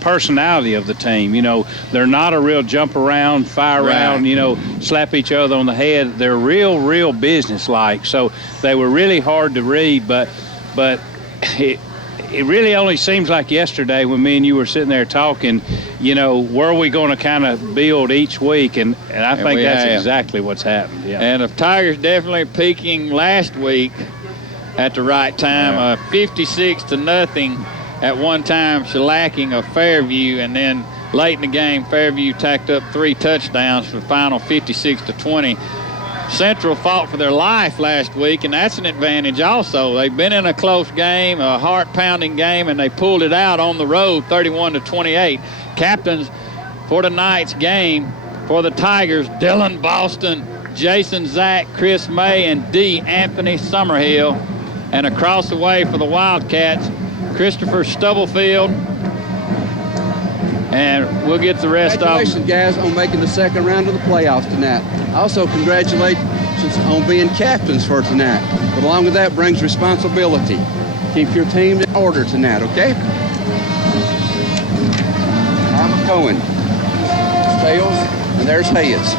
personality of the team. You know, they're not a real jump around, fire around, you know, slap each other on the head. They're real business-like. So they were really hard to read, but it really only seems like yesterday when me and you were sitting there talking, you know, where are we going to kind of build each week? And I think that's exactly what's happened. Yeah. And the Tigers definitely peaking last week at the right time, 56-0 at one time, shellacking of Fairview, and then late in the game, Fairview tacked up 3 touchdowns for the final 56-20. Central fought for their life last week, and that's an advantage also. They've been in a close game, a heart-pounding game, and they pulled it out on the road 31-28. Captains for tonight's game for the Tigers, Dylan Boston, Jason Zach, Chris May, and D. Anthony Summerhill. And across the way for the Wildcats, Christopher Stubblefield. And we'll get the rest of them. Congratulations, guys, on making the second round of the playoffs tonight. Also, congratulations on being captains for tonight. But along with that brings responsibility. Keep your team in order tonight, okay? I'm Cohen. Tails, and there's heads.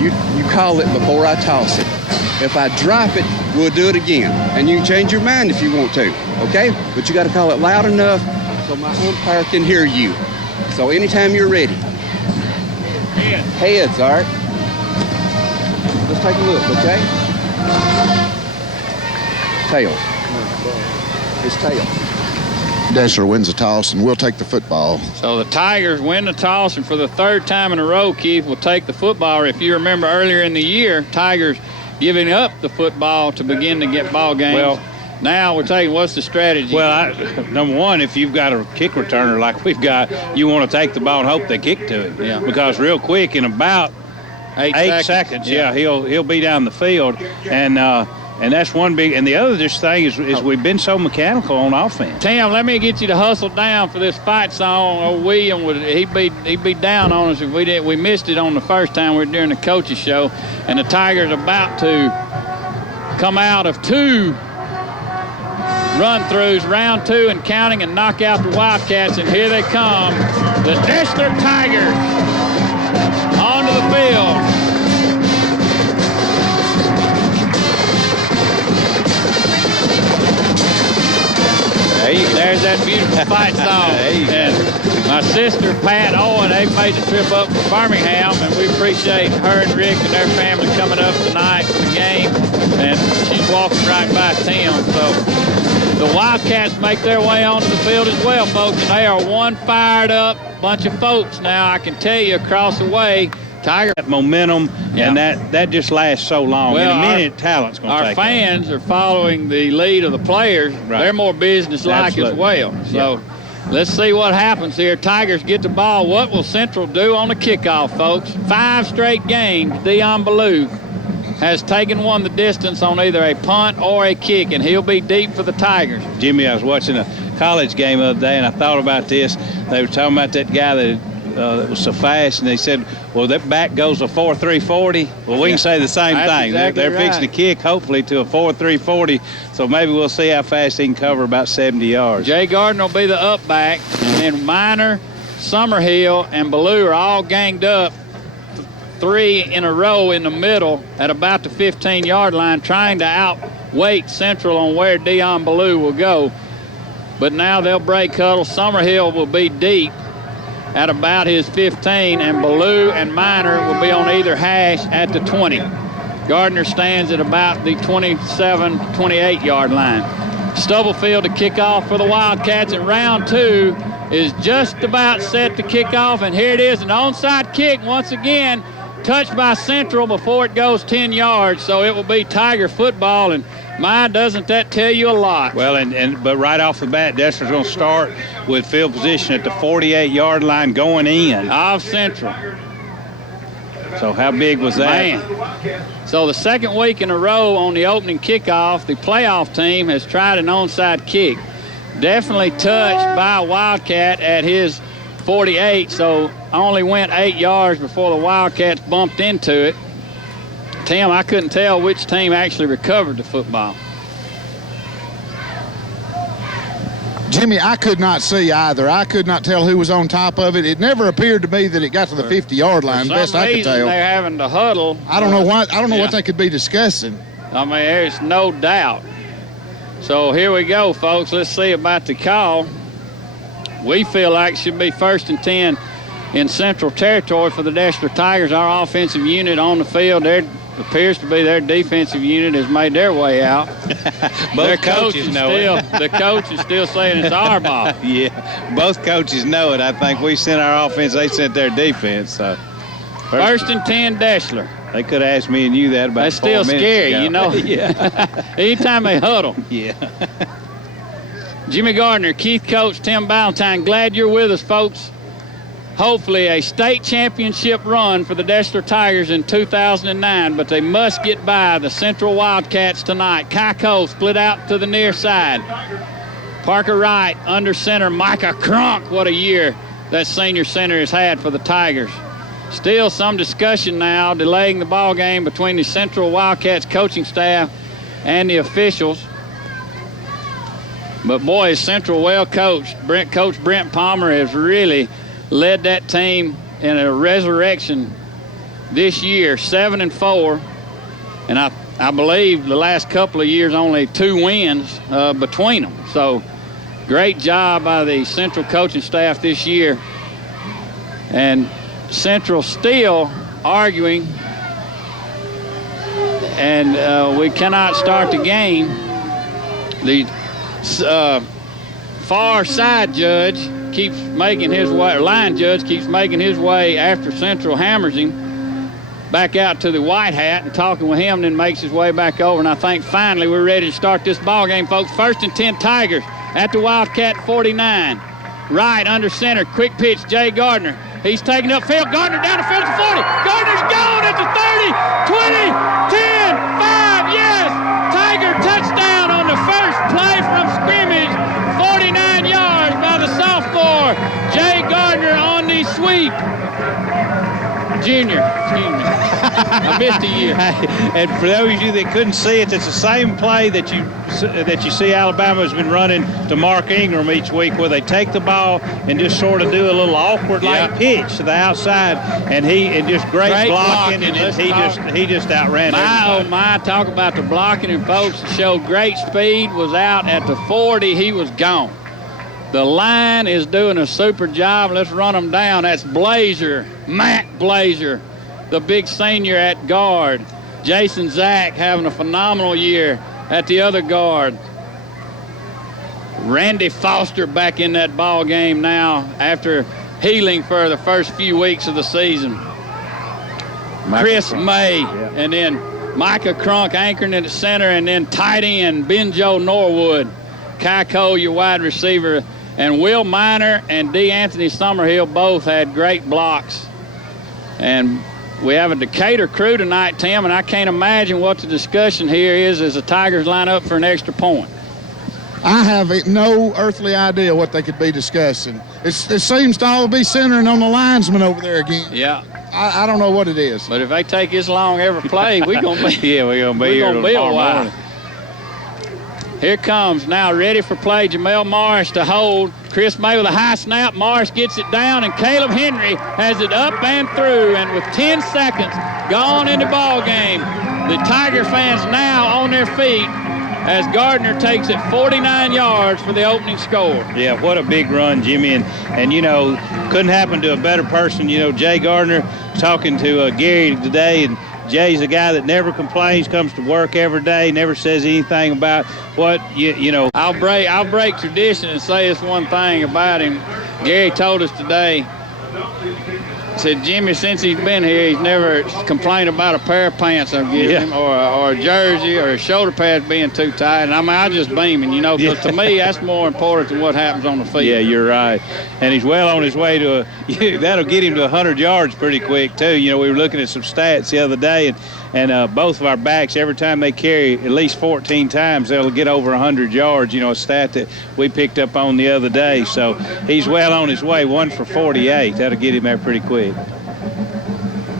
You call it before I toss it. If I drop it, we'll do it again. And you can change your mind if you want to, okay? But you got to call it loud enough so my umpire can hear you. So anytime you're ready. Heads, all right? Let's take a look, okay? Tails. It's tails. Deshler wins the toss, and we'll take the football. So the Tigers win the toss, and for the third time in a row, Keith will take the football. If you remember earlier in the year, Tigers giving up the football to begin to get ball games. Well, now we're taking, what's the strategy? Well, number one, if you've got a kick returner like we've got, you want to take the ball and hope they kick to it. Yeah. Because real quick, in about eight seconds, he'll be down the field. And that's one big. And the other just thing is we've been so mechanical on offense. Tim, let me get you to hustle down for this fight song. Oh, William he'd be down on us if we did. We missed it on the first time we were doing the coaches show, and the Tigers about to come out of 2 run-throughs, round 2 and counting, and knock out the Wildcats. And here they come, the Deshler Tigers onto the field. There's that beautiful fight song. And my sister, Pat Owen, they made the trip up from Birmingham, and we appreciate her and Rick and their family coming up tonight for the game. And she's walking right by Tim. So the Wildcats make their way onto the field as well, folks. And they are one fired up bunch of folks now, I can tell you, across the way. Tiger momentum, and that just lasts so long. Well, in a minute, talent's going to take our fans are following the lead of the players. Right. They're more business-like as well. So let's see what happens here. Tigers get the ball. What will Central do on the kickoff, folks? 5 straight games. Dion Ballou has taken one the distance on either a punt or a kick, and he'll be deep for the Tigers. Jimmy, I was watching a college game the other day, and I thought about this. They were talking about that guy that was so fast, and they said, well, that back goes a 4.340. Well, we can say the same thing. Exactly they're fixing to kick, hopefully, to a 4.340. So maybe we'll see how fast he can cover about 70 yards. Jay Gardner will be the up back, and then Minor, Summerhill, and Ballou are all ganged up 3 in a row in the middle at about the 15-yard line, trying to outweight Central on where Dion Ballou will go. But now they'll break huddle. Summerhill will be deep at about his 15, and Ballou and Minor will be on either hash at the 20. Gardner stands at about the 27, 28-yard line. Stubblefield to kick off for the Wildcats, and round 2 is just about set to kick off, and here it is, an onside kick once again, touched by Central before it goes 10 yards, so it will be Tiger football, and my, doesn't that tell you a lot? Well, but right off the bat, Deshler's going to start with field position at the 48-yard line going in. Of Central. So how big was that? Man. So the second week in a row on the opening kickoff, the playoff team has tried an onside kick. Definitely touched by a Wildcat at his 48, so only went 8 yards before the Wildcats bumped into it. Tim, I couldn't tell which team actually recovered the football. Jimmy, I could not see either. I could not tell who was on top of it. It never appeared to me that it got to the 50-yard line, best I could tell. They're having to huddle. I don't know why. I don't know what they could be discussing. I mean, there's no doubt. So here we go, folks. Let's see about the call. We feel like it should be 1st and 10 in Central Territory for the Deshler Tigers. Our offensive unit on the field, there appears to be their defensive unit has made their way out. Both coaches know it. The coach is still saying it's our ball. Yeah, both coaches know it. I think we sent our offense, they sent their defense. So 1st and 10 Deshler. They could have asked me and you that about That's 4 still minutes scary, ago. you know. Yeah. Anytime they huddle. Yeah. Jimmy Gardner, Keith Coates, Tim Ballantyne, glad you're with us, folks. Hopefully a state championship run for the Deshler Tigers in 2009, but they must get by the Central Wildcats tonight. Kai Cole split out to the near side. Parker Wright under center. Micah Crunk, what a year that senior center has had for the Tigers. Still some discussion now, delaying the ball game between the Central Wildcats coaching staff and the officials. But boy, is Central well coached. Coach Brent Palmer has really led that team in a resurrection this year, 7-4, and I believe the last couple of years only 2 wins between them. So great job by the Central coaching staff this year. And Central still arguing, and we cannot start the game. The far side judge keeps making his way, or line judge keeps making his way after Central hammers him back out to the white hat and talking with him, and then makes his way back over. And I think finally we're ready to start this ball game, folks. 1st and 10 Tigers at the Wildcat 49. Right under center, quick pitch, Jay Gardner. He's taking upfield. Gardner down the field to 40. Gardner's gone at the 30, 20, 10, 5. Yes! Tiger touchdown on the first play from scrimmage. 49 yards by the sophomore. Jay Gardner on the sweep. Junior, excuse me. I missed a year. And for those of you that couldn't see it, it's the same play that you see Alabama has been running to Mark Ingram each week, where they take the ball and just sort of do a little awkward pitch to the outside, and just great blocking, and he just outran everybody. Oh my, talk about the blocking, and folks showed great speed, was out at the 40, he was gone. The line is doing a super job. Let's run them down. That's Blazer, Matt Blazer, the big senior at guard. Jason Zack having a phenomenal year at the other guard. Randy Foster back in that ball game now after healing for the first few weeks of the season. Chris May, and then Micah Crunk anchoring at the center, and then tight end Benjo Norwood. Kai Cole, your wide receiver, and Will Miner and D. Anthony Summerhill both had great blocks. And we have a Decatur crew tonight, Tim, and I can't imagine what the discussion here is as the Tigers line up for an extra point. I have no earthly idea what they could be discussing. It seems to all be centering on the linesman over there again. Yeah. I don't know what it is. But if they take this long every play, we're going to be we're going to be here tomorrow morning. Here comes now, ready for play, Jamel Morris to hold. Chris May with a high snap. Morris gets it down, and Caleb Henry has it up and through. And with 10 seconds gone in the ball game, the Tiger fans now on their feet as Gardner takes it 49 yards for the opening score. Yeah, what a big run, Jimmy. And you know, couldn't happen to a better person. You know, Jay Gardner talking to Gary today, and Jay's a guy that never complains, comes to work every day, never says anything about what, you know. I'll break tradition and say this one thing about him. Gary told us today, said, Jimmy, since he's been here, he's never complained about a pair of pants I've given him, or a jersey, or his shoulder pads being too tight. And I mean, I just beaming, you know, because to me, that's more important than what happens on the field. Yeah, you're right. And he's well on his way to that'll get him to 100 yards pretty quick, too. You know, we were looking at some stats the other day, and both of our backs, every time they carry at least 14 times, they'll get over 100 yards, you know, a stat that we picked up on the other day. So he's well on his way, 1 for 48. That'll get him there pretty quick.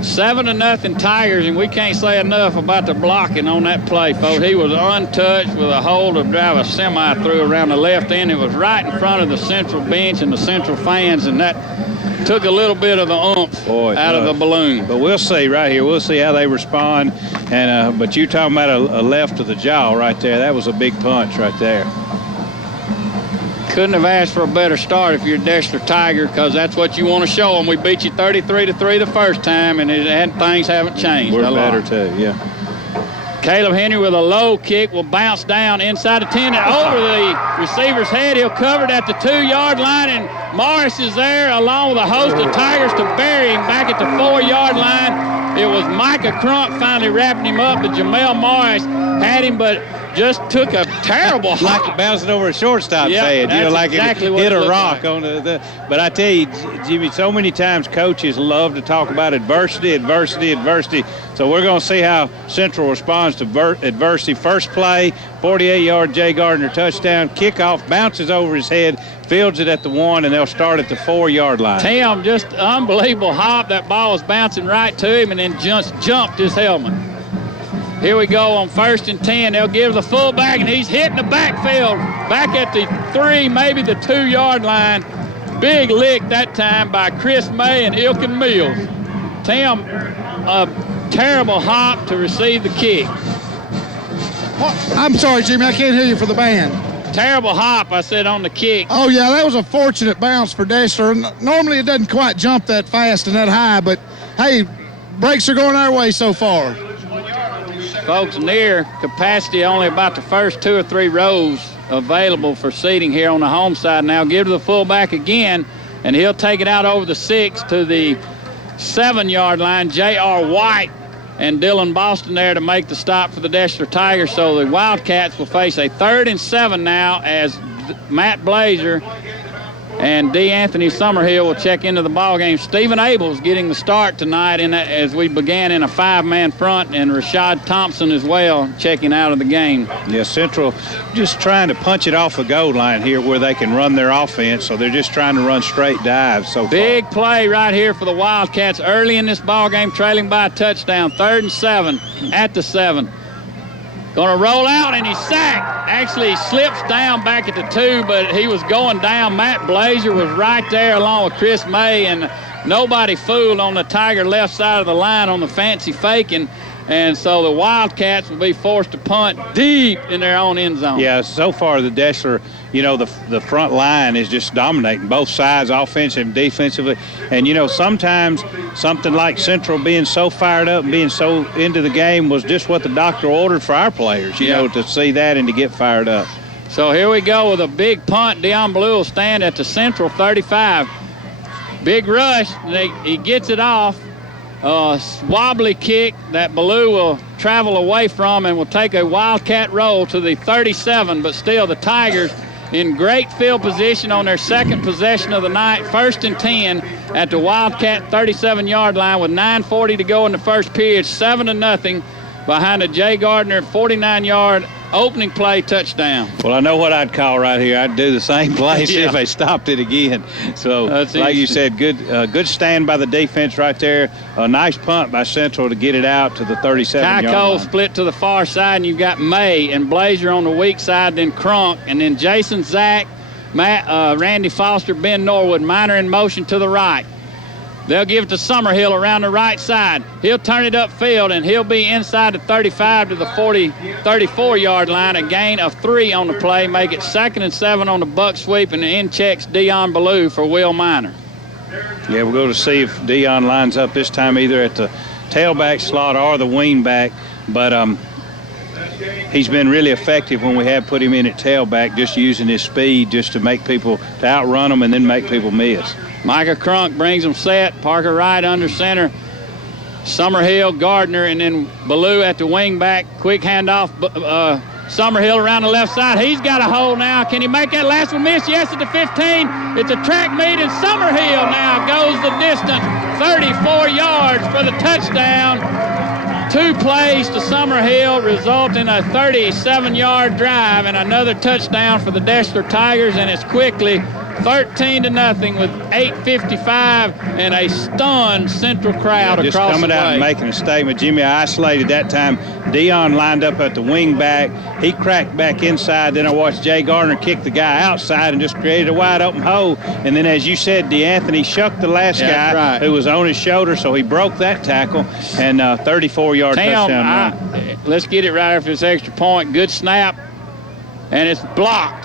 7-0 Tigers, and we can't say enough about the blocking on that play, folks. He was untouched with a hole to drive a semi through around the left end. It was right in front of the Central bench and the Central fans, and that took a little bit of the oomph out of the balloon. But we'll see right here. We'll see how they respond. And but you're talking about a left of the jaw right there. That was a big punch right there. Couldn't have asked for a better start if you're a Deshler Tiger, because that's what you want to show them. We beat you 33-3 the first time, and things haven't changed. We're better too, yeah. Caleb Henry with a low kick will bounce down inside the 10 and over the receiver's head. He'll cover it at the 2-yard line, and Morris is there along with a host of Tigers to bury him back at the 4-yard line. It was Micah Crunk finally wrapping him up, but Jamel Morris had him, but just took a terrible hop. Like bouncing over a shortstop's head. That's like exactly it hit a rock like. on the. But I tell you, Jimmy, so many times coaches love to talk about adversity. So we're going to see how Central responds to adversity. First play, 48-yard Jay Gardner touchdown. Kickoff, bounces over his head, fields it at the 1, and they'll start at the 4-yard line. Tim, just unbelievable hop. That ball was bouncing right to him and then just jumped his helmet. Here we go on 1st and 10. They'll give the fullback, and he's hitting the backfield back at the 3, maybe the 2-yard line. Big lick that time by Chris May and Ilkin Mills. Tim, a terrible hop to receive the kick. I'm sorry, Jimmy, I can't hear you for the band. Terrible hop, I said, on the kick. Oh, yeah, that was a fortunate bounce for Deshler. Normally it doesn't quite jump that fast and that high, but, hey, breaks are going our way so far. Folks, near capacity, only about the first 2 or 3 rows available for seating here on the home side. Now give to the fullback again, and he'll take it out over the 6 to the 7-yard line. J.R. White and Dylan Boston there to make the stop for the Deshler Tigers. So the Wildcats will face a 3rd and 7 now as Matt Blazer and D. Anthony Summerhill will check into the ball game. Stephen Abel's getting the start tonight as we began in a 5-man front, and Rashad Thompson as well checking out of the game. Yeah, Central just trying to punch it off the goal line here where they can run their offense, so they're just trying to run straight dives so far. Big play right here for the Wildcats early in this ball game, trailing by a touchdown. 3rd and 7 at the 7. Going to roll out, and he's sacked. Actually, he slips down back at the 2, but he was going down. Matt Blazer was right there along with Chris May, and nobody fooled on the Tiger left side of the line on the fancy faking. And so the Wildcats will be forced to punt deep in their own end zone. Yeah, so far the Deshler, the front line is just dominating both sides, offensively and defensively. And, sometimes something like Central being so fired up and being so into the game was just what the doctor ordered for our players, to see that and to get fired up. So here we go with a big punt. Deion Blue will stand at the Central 35. Big rush. He gets it off. Wobbly kick that Ballou will travel away from and will take a Wildcat roll to the 37, but still the Tigers in great field position on their 2nd possession of the night. 1st and 10 at the Wildcat 37-yard line with 9:40 to go in the first period. 7-0 behind a Jay Gardner 49-yard opening play touchdown. Well, I know what I'd call right here. I'd do the same play see if they stopped it again. So, like you said, good stand by the defense right there. A nice punt by Central to get it out to the 37-yard line. Cole split to the far side, and you've got May and Blazer on the weak side, then Crunk, and then Jason Zach, Randy Foster, Ben Norwood, Minor in motion to the right. They'll give it to Summerhill around the right side. He'll turn it upfield, and he'll be inside the 35 to the 34-yard line. A gain of 3 on the play. Make it 2nd and 7 on the buck sweep, and in checks Deion Ballou for Will Minor. Yeah, we'll go to see if Deion lines up this time either at the tailback slot or the wing back. But he's been really effective when we have put him in at tailback, just using his speed just to make people, to outrun them and then make people miss. Micah Crunk brings them set. Parker Wright under center. Summerhill, Gardner, and then Ballou at the wing back. Quick handoff. Summerhill around the left side. He's got a hole now. Can he make that last one miss? Yes, at the 15. It's a track meet, and Summerhill now goes the distance. 34 yards for the touchdown. 2 plays to Summerhill result in a 37-yard drive and another touchdown for the Deshler Tigers, and it's quickly 13-0 with 8:55 and a stunned Central crowd just across coming the out way. and making a statement. Jimmy isolated that time. Dion lined up at the wing back. He cracked back inside. Then I watched Jay Gardner kick the guy outside and just created a wide open hole. And then, as you said, DeAnthony shucked the last guy who was on his shoulder, so he broke that tackle. And 34-yard touchdown run. Let's get it right after this extra point. Good snap. And it's blocked.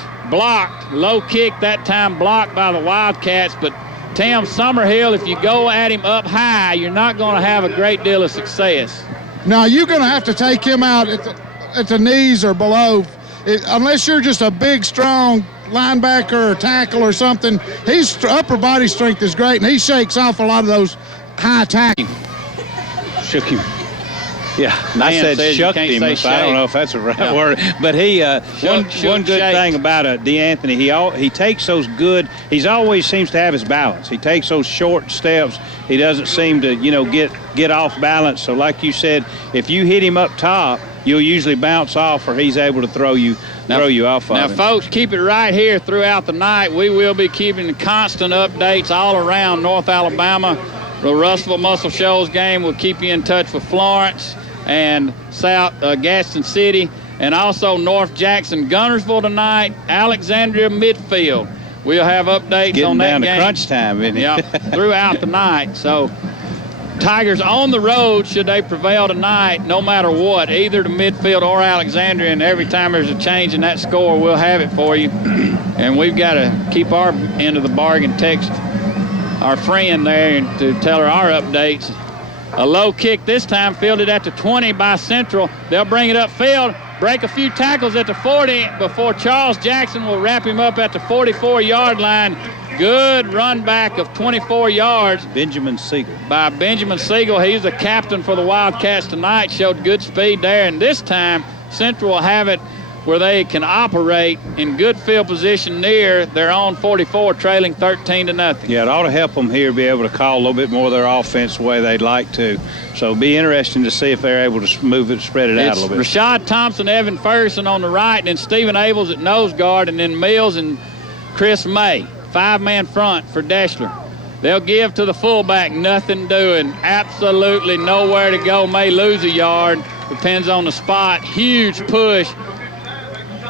Low kick that time, blocked by the Wildcats. But Tim Summerhill, if you go at him up high, you're not going to have a great deal of success. Now, you're going to have to take him out at the knees or below. Unless you're just a big, strong linebacker or tackle or something, his upper body strength is great, and he shakes off a lot of those high tackles. Shook him. Yeah, I said shucked him. I don't know if that's the right word. But he, one good thing about DeAnthony, he takes those good, he always seems to have his balance. He takes those short steps. He doesn't seem to, get off balance. So like you said, if you hit him up top, you'll usually bounce off, or he's able to throw you off of him. Now, folks, keep it right here throughout the night. We will be keeping constant updates all around North Alabama. The Russellville Muscle Shoals game will keep you in touch with Florence and South Gaston City, and also North Jackson, Gunnersville tonight, Alexandria Midfield. We'll have updates on that game. Getting down to crunch time, isn't it? Yeah, throughout the night. So Tigers on the road, should they prevail tonight, no matter what, either to Midfield or Alexandria, and every time there's a change in that score, we'll have it for you. And we've got to keep our end of the bargain, text our friend there to tell her our updates. A low kick this time, fielded at the 20 by Central. They'll bring it upfield, break a few tackles at the 40 before Charles Jackson will wrap him up at the 44-yard line. Good run back of 24 yards. Benjamin Siegel. By Benjamin Siegel. He's the captain for the Wildcats tonight. Showed good speed there. And this time, Central will have it where they can operate in good field position near their own 44, trailing 13-0. Yeah, it ought to help them here be able to call a little bit more of their offense the way they'd like to. So it'll be interesting to see if they're able to move it, spread it out a little bit. Rashad Thompson, Evan Ferguson on the right, and then Stephen Abels at nose guard, and then Mills and Chris May. 5-man front for Deshler. They'll give to the fullback, nothing doing. Absolutely nowhere to go. May lose a yard. Depends on the spot. Huge push.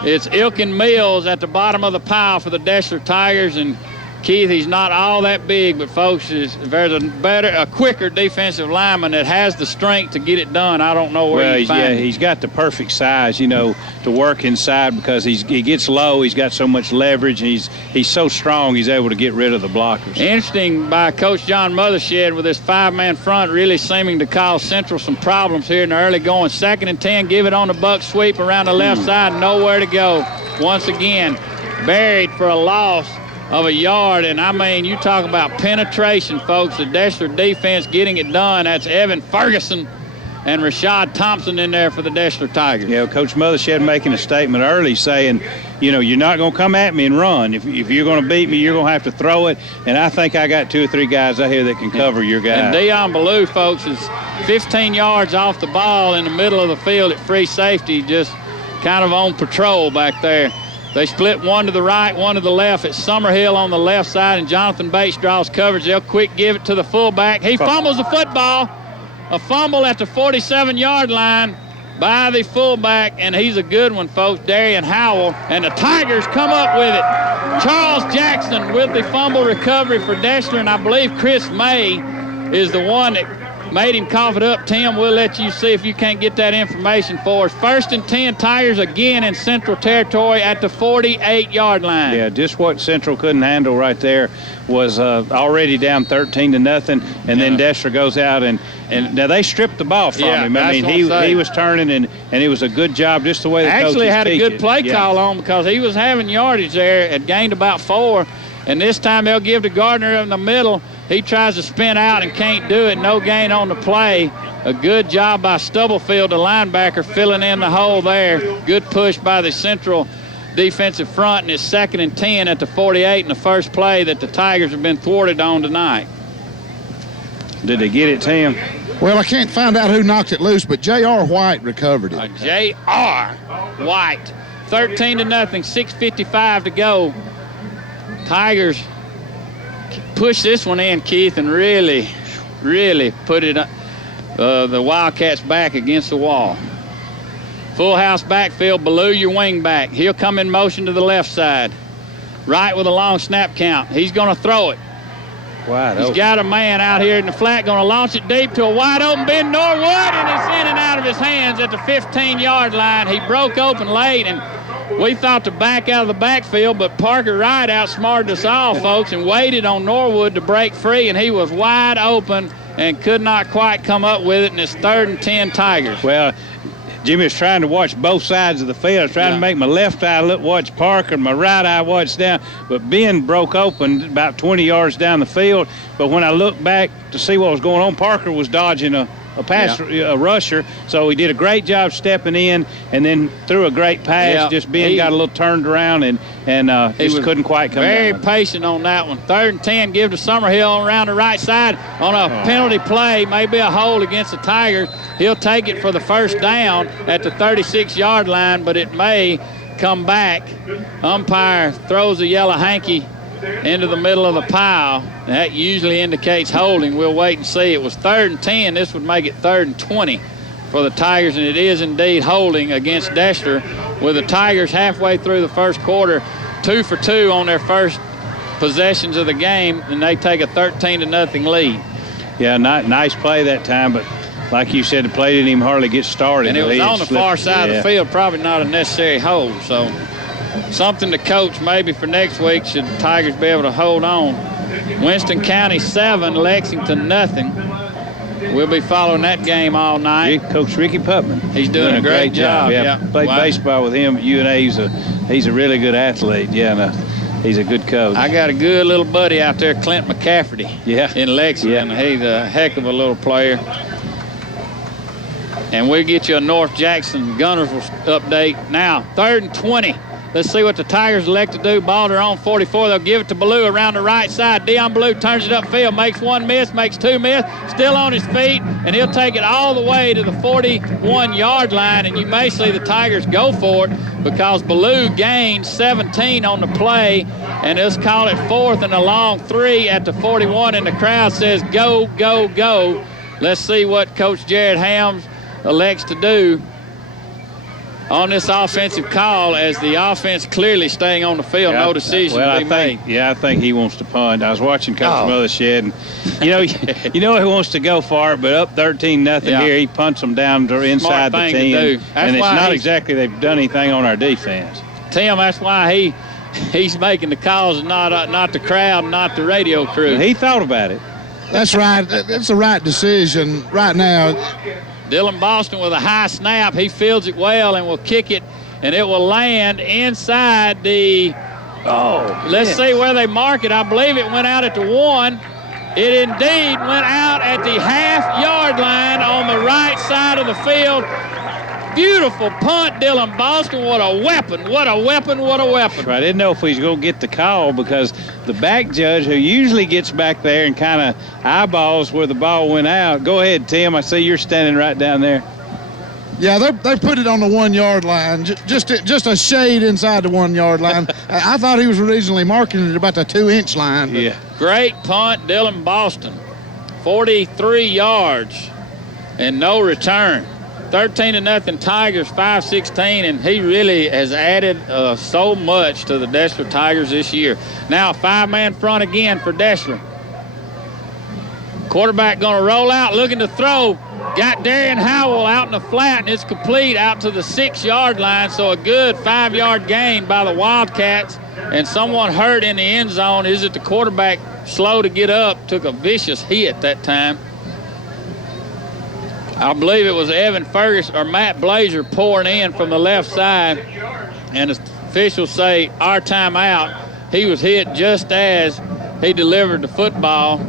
It's Ilkin Mills at the bottom of the pile for the Deshler Tigers, and Keith, he's not all that big, but folks, there's a quicker defensive lineman that has the strength to get it done. I don't know where you find him. He's got the perfect size, to work inside because he gets low. He's got so much leverage, and he's so strong. He's able to get rid of the blockers. Interesting by Coach John Mothershed with this 5-man front, really seeming to cause Central some problems here in the early going. 2nd and 10, give it on the buck sweep around the left side, nowhere to go. Once again, buried for a loss of a yard, and I mean, you talk about penetration, folks. The Deshler defense getting it done. That's Evan Ferguson and Rashad Thompson in there for the Deshler Tigers. Yeah, Coach Mothershed making a statement early saying, you're not going to come at me and run. If you're going to beat me, you're going to have to throw it, and I think I got 2 or 3 guys out here that can cover your guy. And Dion Ballou, folks, is 15 yards off the ball in the middle of the field at free safety, just kind of on patrol back there. They split one to the right, one to the left. It's Summerhill on the left side, and Jonathan Bates draws coverage. They'll quick give it to the fullback. He fumbles the football. A fumble at the 47-yard line by the fullback, and he's a good one, folks, Darian Howell. And the Tigers come up with it. Charles Jackson with the fumble recovery for Deshler, and I believe Chris May is the one that made him cough it up. Tim, we'll let you see if you can't get that information for us. 1st and 10, Tigers again in Central territory at the 48-yard line. Yeah, just what Central couldn't handle right there was already down 13-0, and then Deshler goes out and now they stripped the ball from him. I mean, he was turning, and it was a good job just the way the actually coaches had a good play call on, because he was having yardage there, had gained about 4, and this time they'll give to Gardner in the middle. He tries to spin out and can't do it. No gain on the play. A good job by Stubblefield, the linebacker, filling in the hole there. Good push by the Central defensive front, and it's 2nd and 10 at the 48 in the first play that the Tigers have been thwarted on tonight. Did they get it, Tim? Well, I can't find out who knocked it loose, but J.R. White recovered it. J.R. White. 13-0, 6:55 to go Tigers pushed this one in, Keith, and really put it the Wildcats back against the wall. Full house backfield, Ballou, your wing back. He'll come in motion to the left side. Right with a long snap count. He's going to throw it. He's got a man out here in the flat, going to launch it deep to a wide open Ben Norwood, and it's in and out of his hands at the 15-yard line. He broke open late, and we thought to back out of the backfield, but Parker Wright outsmarted us all, folks, and waited on Norwood to break free, and he was wide open and could not quite come up with it, and it's 3rd and 10 Tigers. Well, Jimmy was trying to watch both sides of the field. I was trying to make my left eye watch Parker and my right eye watch down. But Ben broke open about 20 yards down the field. But when I looked back to see what was going on, Parker was dodging a rusher. So he did a great job stepping in and then threw a great pass. Yeah. Just Ben got a little turned around and just couldn't quite come very down. patient on that one. 3rd and 10, give to Summerhill around the right side on a penalty play, maybe a hold against the Tigers. He'll take it for the first down at the 36-yard line, but it may come back. Umpire throws a yellow hanky into the middle of the pile. That usually indicates holding. We'll wait and see. It was 3rd and 10. This would make it 3rd and 20 for the Tigers, and it is indeed holding against Deshler, with the Tigers halfway through the first quarter, 2 for 2 on their first possessions of the game, and they take a 13-0 lead. Yeah, nice play that time, but like you said, the play didn't even hardly get started. And it was on the far side of the field, probably not a necessary hold. So something to coach maybe for next week should the Tigers be able to hold on. Winston County 7, Lexington 0. We'll be following that game all night. Coach Ricky Putman. He's doing a great job. Yeah. Played baseball with him at UNA. He's a really good athlete. Yeah, he's a good coach. I got a good little buddy out there, Clint McCafferty, in Lexington. Yeah. He's a heck of a little player. And we'll get you a North Jackson Gunnersville update now. 3rd and 20. Let's see what the Tigers elect to do. Ball to their own 44. They'll give it to Ballou around the right side. Dion Ballou turns it upfield, makes one miss, makes two miss, still on his feet, and he'll take it all the way to the 41-yard line. And you may see the Tigers go for it because Ballou gained 17 on the play, and let's call it 4th and a long 3 at the 41, and the crowd says go, go, go. Let's see what Coach Jared Hams elects to do on this offensive call, as the offense clearly staying on the field. No decision to be made. Yeah, I think he wants to punt. I was watching Coach Mothershed, and you know he wants to go for it, but up 13-0 here, he punts them down to inside the 10. And it's not exactly they've done anything on our defense. Tim, that's why he's making the calls, and not the crowd, not the radio crew. He thought about it. That's right. It's the right decision right now. Dylan Boston with a high snap. He fields it well and will kick it, and it will land inside the let's see where they mark it. I believe it went out at the 1. It indeed went out at the half-yard line on the right side of the field. Beautiful punt, Dylan Boston. What a weapon, what a weapon, what a weapon. I didn't know if he's going to get the call because the back judge, who usually gets back there and kind of eyeballs where the ball went out. Go ahead, Tim. I see you're standing right down there. Yeah, they put it on the 1-yard line, just a shade inside the 1-yard line. I thought he was originally marking it about the 2-inch line. Yeah. Great punt, Dylan Boston. 43 yards and no return. 13-0 Tigers, 5-16, and he really has added so much to the Deshler Tigers this year. Now a 5-man front again for Deshler. Quarterback going to roll out, looking to throw. Got Darian Howell out in the flat, and it's complete out to the 6-yard line, so a good 5-yard gain by the Wildcats, and someone hurt in the end zone. Is it the quarterback slow to get up? Took a vicious hit that time. I believe it was Evan Ferguson or Matt Blazer pouring in from the left side, and the officials say our timeout. He was hit just as he delivered the football,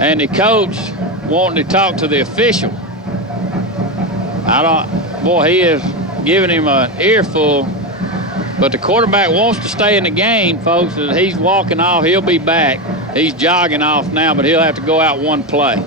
and the coach wanting to talk to the official. He is giving him an earful, but the quarterback wants to stay in the game, folks. He's walking off. He'll be back. He's jogging off now, but he'll have to go out one play.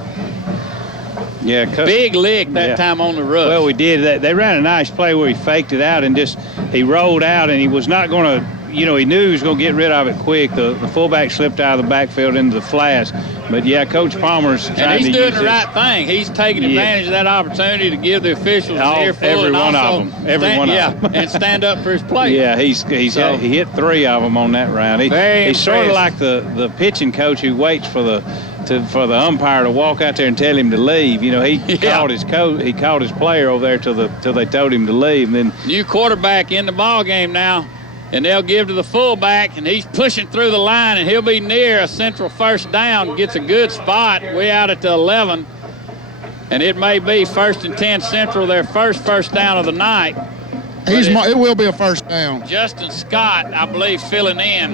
Yeah, big lick that time on the rush. Well, we did that. They ran a nice play where he faked it out and he rolled out, and he was not going to, you know, he knew he was going to get rid of it quick. The fullback slipped out of the backfield into the flats. But, yeah, Coach Palmer's trying to use And he's doing the this. right thing. He's taking advantage of that opportunity to give the officials an earful. Every and one also of them. Every one of them. and stand up for his play. Yeah, he hit 3 of them on that round. He's sort of like the pitching coach who waits for the umpire to walk out there and tell him to leave. You know, he called his player over there till they told him to leave. And then new quarterback in the ball game now, and they'll give to the fullback, and he's pushing through the line, and he'll be near a Central first down. Gets a good spot way out at the 11, and it may be 1st and 10 Central, their first down of the night. It will be a first down. Justin Scott, I believe, filling in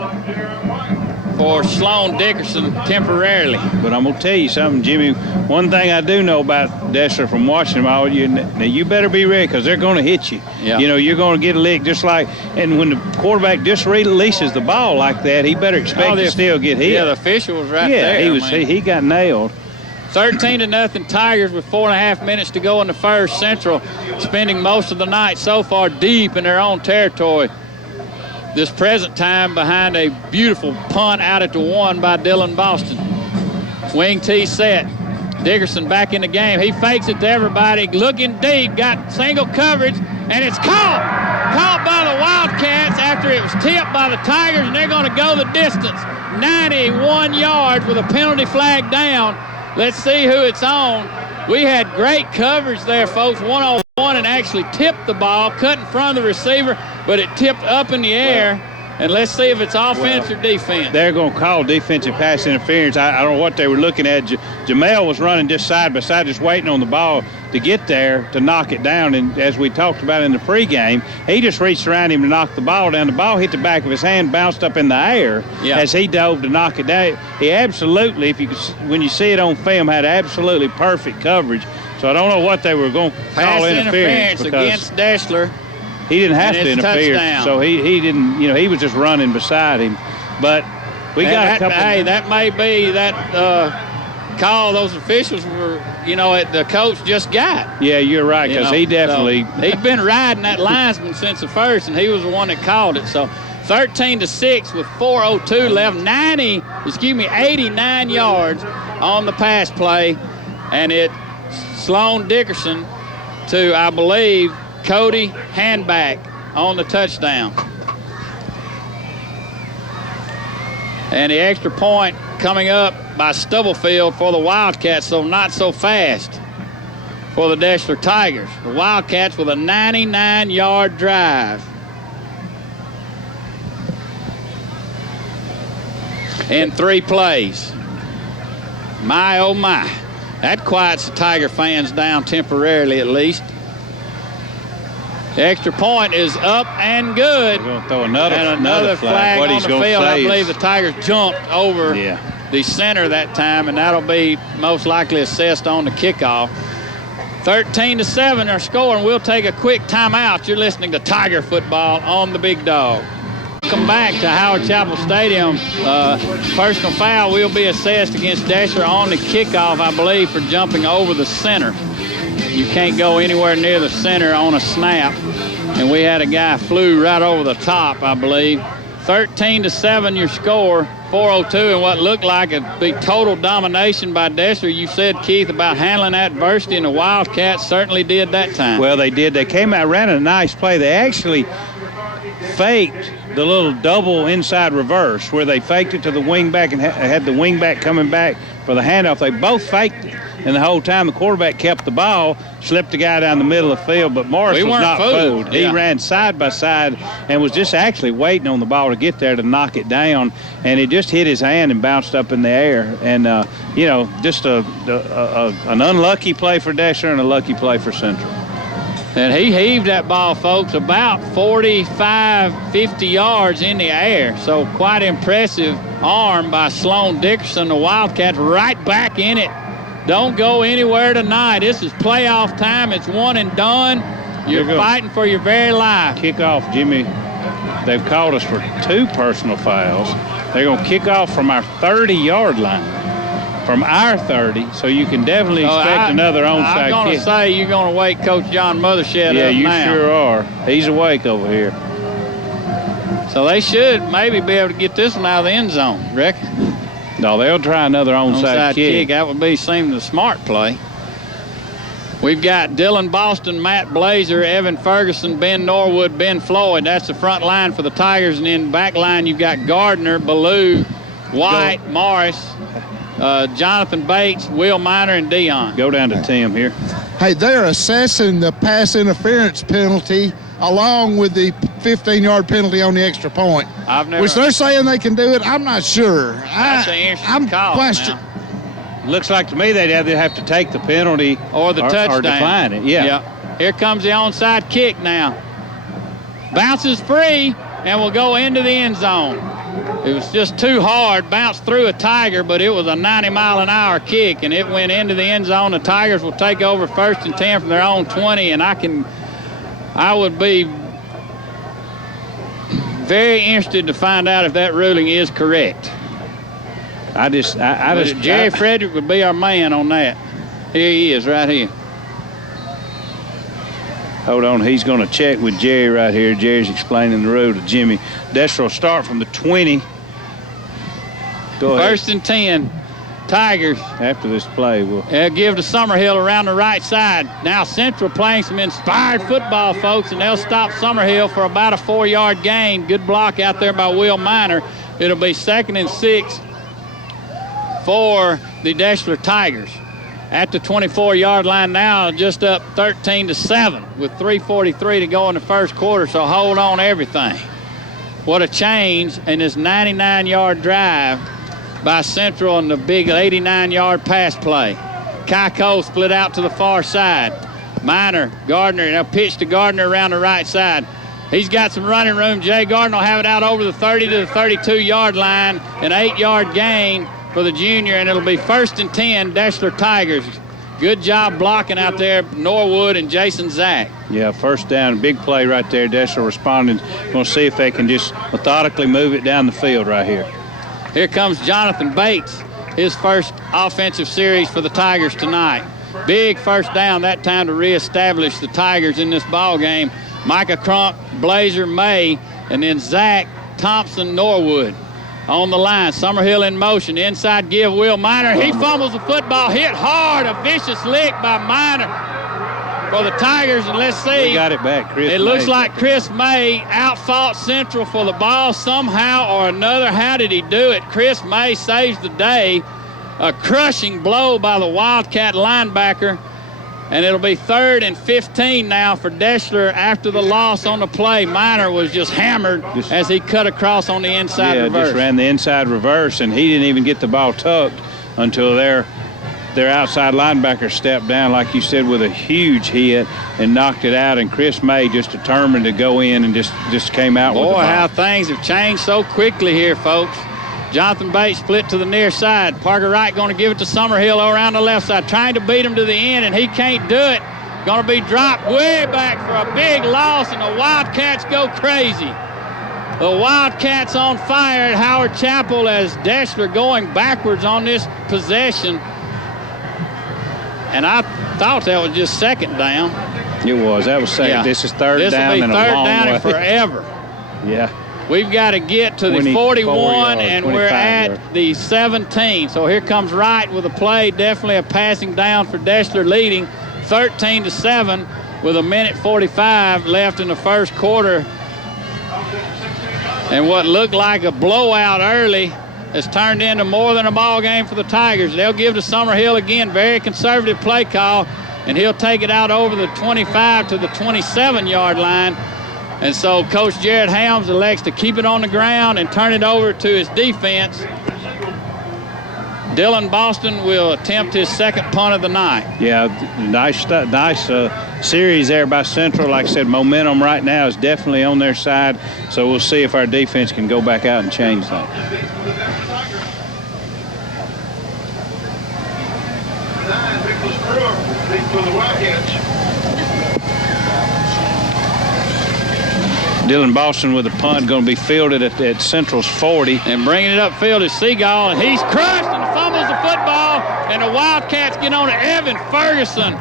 for Sloan Dickerson temporarily. But I'm going to tell you something, Jimmy. One thing I do know about Deshler from watching them all, now you better be ready because they're going to hit you. Yeah. You know, you're going to get a lick just like, and when the quarterback just releases the ball like that, he better expect to still get hit. Yeah, the official was right there. Yeah, he got nailed. 13-0 Tigers with 4.5 minutes to go in the first. Central spending most of the night so far deep in their own territory. This present time behind a beautiful punt out at the 1 by Dylan Boston. Wing T set. Dickerson back in the game. He fakes it to everybody, looking deep, got single coverage, and it's caught. Caught by the Wildcats after it was tipped by the Tigers, and they're going to go the distance. 91 yards with a penalty flag down. Let's see who it's on. We had great coverage there, folks, 1-on-1, and actually tipped the ball, cut in front of the receiver, but it tipped up in the air. And let's see if it's offense or defense. They're going to call defensive pass interference. I don't know what they were looking at. Jamel was running just side by side, just waiting on the ball to get there to knock it down. And as we talked about in the pregame, he just reached around him to knock the ball down. The ball hit the back of his hand, bounced up in the air as he dove to knock it down. He absolutely, when you see it on film, had absolutely perfect coverage. So I don't know what they were going to call interference against Deshler. He didn't have to interfere, so he didn't. You know, he was just running beside him. But we got a couple. Hey, that may be that call those officials were. You know, the coach just got. Yeah, you're right, because he definitely. So he'd been riding that linesman since the first, and he was the one that called it. So 13-6 with 4:02 left. 89 yards on the pass play, and it Sloan Dickerson to, I believe, Cody Handback on the touchdown. And the extra point coming up by Stubblefield for the Wildcats, so not so fast for the Deshler Tigers. The Wildcats with a 99-yard drive. In 3 plays. My, oh my. That quiets the Tiger fans down temporarily at least. The extra point is up and good. We're going to throw another flag what on he's the going field. to say I believe the Tigers jumped over the center that time, and that'll be most likely assessed on the kickoff. 13-7 are scoring. We'll take a quick timeout. You're listening to Tiger Football on the Big Dog. Welcome back to Howard Chapel Stadium. Personal foul will be assessed against Deshler on the kickoff, I believe, for jumping over the center. You can't go anywhere near the center on a snap. And we had a guy flew right over the top, I believe. 13-7 your score. 4:02 and what looked like a big total domination by Deshler. You said, Keith, about handling adversity, and the Wildcats certainly did that time. Well, they did. They came out, ran a nice play. They actually faked the little double inside reverse where they faked it to the wingback and had the wingback coming back for the handoff. They both faked it. And the whole time the quarterback kept the ball, slipped the guy down the middle of the field, but Morris was not fooled. He ran side by side and was just actually waiting on the ball to get there to knock it down, and it just hit his hand and bounced up in the air. And, you know, just an unlucky play for Deshler and a lucky play for Central. And he heaved that ball, folks, about 45, 50 yards in the air. So quite impressive arm by Sloan Dickerson. The Wildcats right back in it. Don't go anywhere tonight. This is playoff time. It's one and done. You're fighting for your very life. Kick off, Jimmy. They've called us for 2 personal fouls. They're going to kick off from our 30-yard line. From our 30, so you can definitely expect another onside kick. I'm going to say you're going to wake Coach John Mothershed up now. Yeah, you sure are. He's awake over here. So they should maybe be able to get this one out of the end zone, reckon? No, they'll try another onside kick. That would seem the smart play. We've got Dylan Boston, Matt Blazer, Evan Ferguson, Ben Norwood, Ben Floyd. That's the front line for the Tigers. And in back line, you've got Gardner, Ballou, White, Morris, Jonathan Bates, Will Miner, and Dion. Go down to Tim here. Hey, they're assessing the pass interference penalty along with the 15-yard penalty on the extra point. Which they're saying they can do it. I'm not sure. That's an interesting call. Looks like to me they'd have to take the penalty or the touchdown. Or decline it. Yeah. Here comes the onside kick now. Bounces free and will go into the end zone. It was just too hard. Bounced through a Tiger, but it was a 90-mile-an-hour kick, and it went into the end zone. The Tigers will take over 1st and 10 from their own 20, and I would be very interested to find out if that ruling is correct. Jerry Frederick would be our man on that. Here he is, right here. Hold on, he's going to check with Jerry right here. Jerry's explaining the rule to Jimmy. Deshler will start from the 20. Go ahead. 1st and 10, Tigers. After this play, we'll give to Summerhill around the right side. Now Central playing some inspired football, folks, and they'll stop Summerhill for about a 4-yard gain. Good block out there by Will Miner. It'll be 2nd and 6 for the Deshler Tigers. At the 24-yard line now, just up 13-7 with 3:43 to go in the first quarter, so hold on everything. What a change in this 99-yard drive by Central and the big 89-yard pass play. Keiko split out to the far side. Miner, Gardner, now pitch to Gardner around the right side. He's got some running room. Jay Gardner will have it out over the 30 to the 32-yard line, an 8-yard gain for the junior, and it'll be 1st and 10, Deshler Tigers. Good job blocking out there, Norwood and Jason Zack. Yeah, first down, big play right there. Deshler responding. Going to see if they can just methodically move it down the field right here. Here comes Jonathan Bates, his first offensive series for the Tigers tonight. Big first down that time to reestablish the Tigers in this ball game. Micah Crump, Blazer, May, and then Zack, Thompson, Norwood on the line. Summerhill in motion. Inside give, Will Miner. He fumbles the football. Hit hard. A vicious lick by Miner for the Tigers. And let's see. We got it back. It looks like Chris May outfought Central for the ball somehow or another. How did he do it? Chris May saves the day. A crushing blow by the Wildcat linebacker. And it'll be 3rd and 15 now for Deshler after the loss on the play. Miner was just hammered as he cut across on the inside reverse. Yeah, just ran the inside reverse, and he didn't even get the ball tucked until their outside linebacker stepped down, like you said, with a huge hit and knocked it out. And Chris May just determined to go in and just came out with the ball. Boy, how things have changed so quickly here, folks. Jonathan Bates split to the near side. Parker Wright going to give it to Summerhill around the left side, trying to beat him to the end, and he can't do it. Going to be dropped way back for a big loss, and the Wildcats go crazy. The Wildcats on fire at Howard Chapel as Deshler going backwards on this possession. And I thought that was just 2nd down. It was. That was second. Yeah. This is 3rd down and a long way. This will be 3rd down and forever. Yeah. We've got to get to the 41, and we're at the 17. So here comes Wright with a play. Definitely a passing down for Deshler, leading 13-7 with 1:45 left in the first quarter. And what looked like a blowout early has turned into more than a ball game for the Tigers. They'll give to Summerhill again. Very conservative play call, and he'll take it out over the 25 to the 27-yard line. And so Coach Jared Helms elects to keep it on the ground and turn it over to his defense. Dylan Boston will attempt his 2nd punt of the night. Yeah, nice series there by Central. Like I said, momentum right now is definitely on their side. So we'll see if our defense can go back out and change that. Dylan Boston with a punt, going to be fielded at Central's 40. And bringing it upfield is Seagal, and he's crushed and fumbles the football, and the Wildcats get on to Evan Ferguson.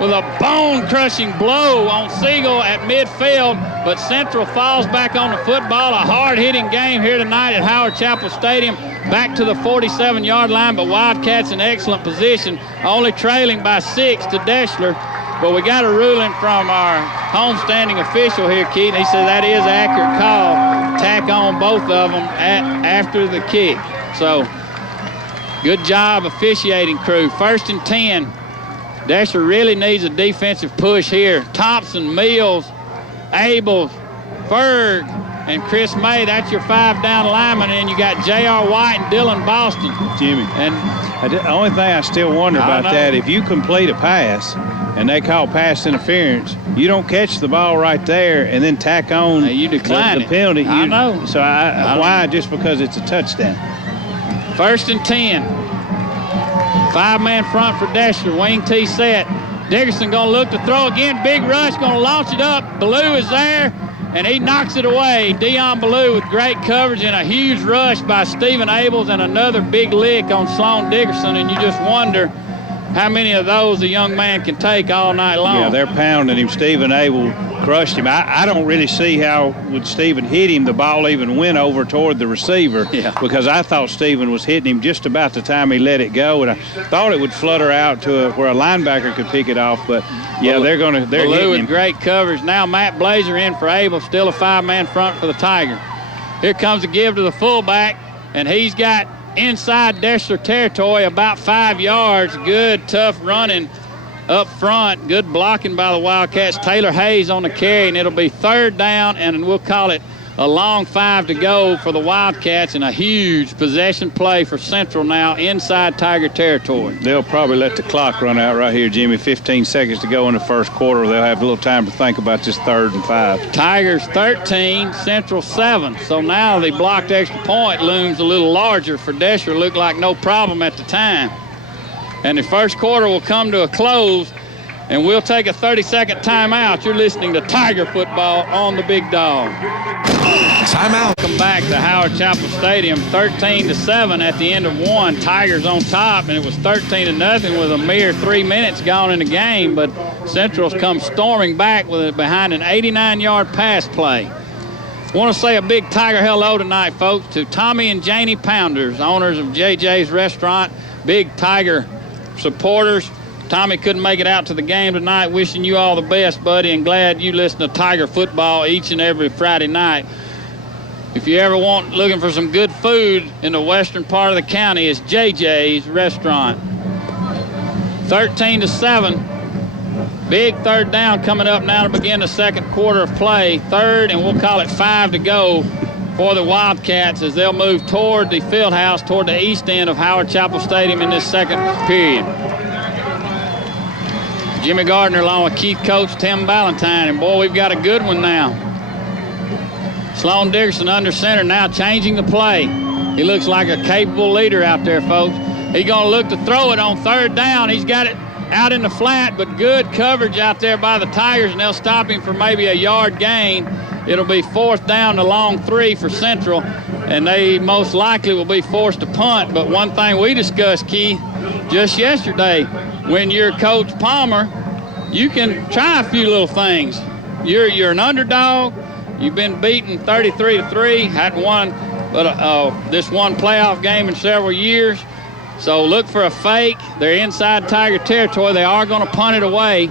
with a bone-crushing blow on Siegel at midfield, but Central falls back on the football. A hard-hitting game here tonight at Howard Chapel Stadium, back to the 47-yard line, but Wildcats in excellent position, only trailing by 6 to Deshler. But we got a ruling from our homestanding official here, Keith. He said that is an accurate call. Tack on both of them after the kick. So, good job, officiating crew. 1st and 10. Deshler really needs a defensive push here. Thompson, Mills, Abel, Ferg, and Chris May. That's your 5 down linemen. And you got J.R. White and Dylan Boston. Jimmy, and the only thing I still wonder about that, if you complete a pass and they call pass interference, you don't catch the ball right there and then tack on you decline the penalty. I know. So why just because it's a touchdown? 1st and 10. 5-man front for Deshler. Wing T set. Dickerson going to look to throw again. Big rush, going to launch it up. Ballou is there, and he knocks it away. Dion Ballou with great coverage and a huge rush by Stephen Abels and another big lick on Sloan Dickerson, and you just wonder how many of those a young man can take all night long. Yeah, they're pounding him. Stephen Abel crushed him. I don't really see how, when Stephen hit him, the ball even went over toward the receiver, because I thought Stephen was hitting him just about the time he let it go, and I thought it would flutter out to where a linebacker could pick it off, but they're hitting him. With great coverage. Now Matt Blazer in for Abel, still a 5-man front for the Tiger. Here comes a give to the fullback, and he's got inside Deshler territory about 5 yards. Good, tough running up front. Good blocking by the Wildcats. Taylor Hayes on the carry, and it'll be 3rd down, and we'll call it a long 5 to go for the Wildcats, and a huge possession play for Central now inside Tiger territory. They'll probably let the clock run out right here, Jimmy. 15 seconds to go in the first quarter. They'll have a little time to think about this 3rd and 5. Tigers 13, Central 7. So now the blocked extra point looms a little larger for Deshler. Looked like no problem at the time. And the first quarter will come to a close, and we'll take a 30-second timeout. You're listening to Tiger football on the Big Dog. Timeout. Welcome back to Howard Chapel Stadium. 13-7 at the end of 1. Tigers on top, and it was 13-0 with a mere 3 minutes gone in the game. But Central's come storming back behind an 89-yard pass play. I want to say a big Tiger hello tonight, folks, to Tommy and Janie Pounders, owners of JJ's Restaurant, big Tiger supporters. Tommy couldn't make it out to the game tonight. Wishing you all the best, buddy, and glad you listen to Tiger football each and every Friday night. If you ever looking for some good food in the western part of the county, it's JJ's Restaurant. 13-7. Big 3rd down coming up now to begin the second quarter of play. 3rd, and we'll call it 5 to go for the Wildcats as they'll move toward the field house, toward the east end of Howard Chapel Stadium in this second period. Jimmy Gardner along with Keith Coates, Tim Ballantyne, and boy, we've got a good one now. Sloan Dickerson under center now, changing the play. He looks like a capable leader out there, folks. He's going to look to throw it on 3rd down. He's got it out in the flat, but good coverage out there by the Tigers, and they'll stop him for maybe a yard gain. It'll be 4th down to long 3 for Central, and they most likely will be forced to punt. But one thing we discussed, Keith, just yesterday, when you're Coach Palmer, you can try a few little things. You're an underdog. You've been beaten 33-3, hadn't won this one playoff game in several years. So look for a fake. They're inside Tiger territory. They are going to punt it away.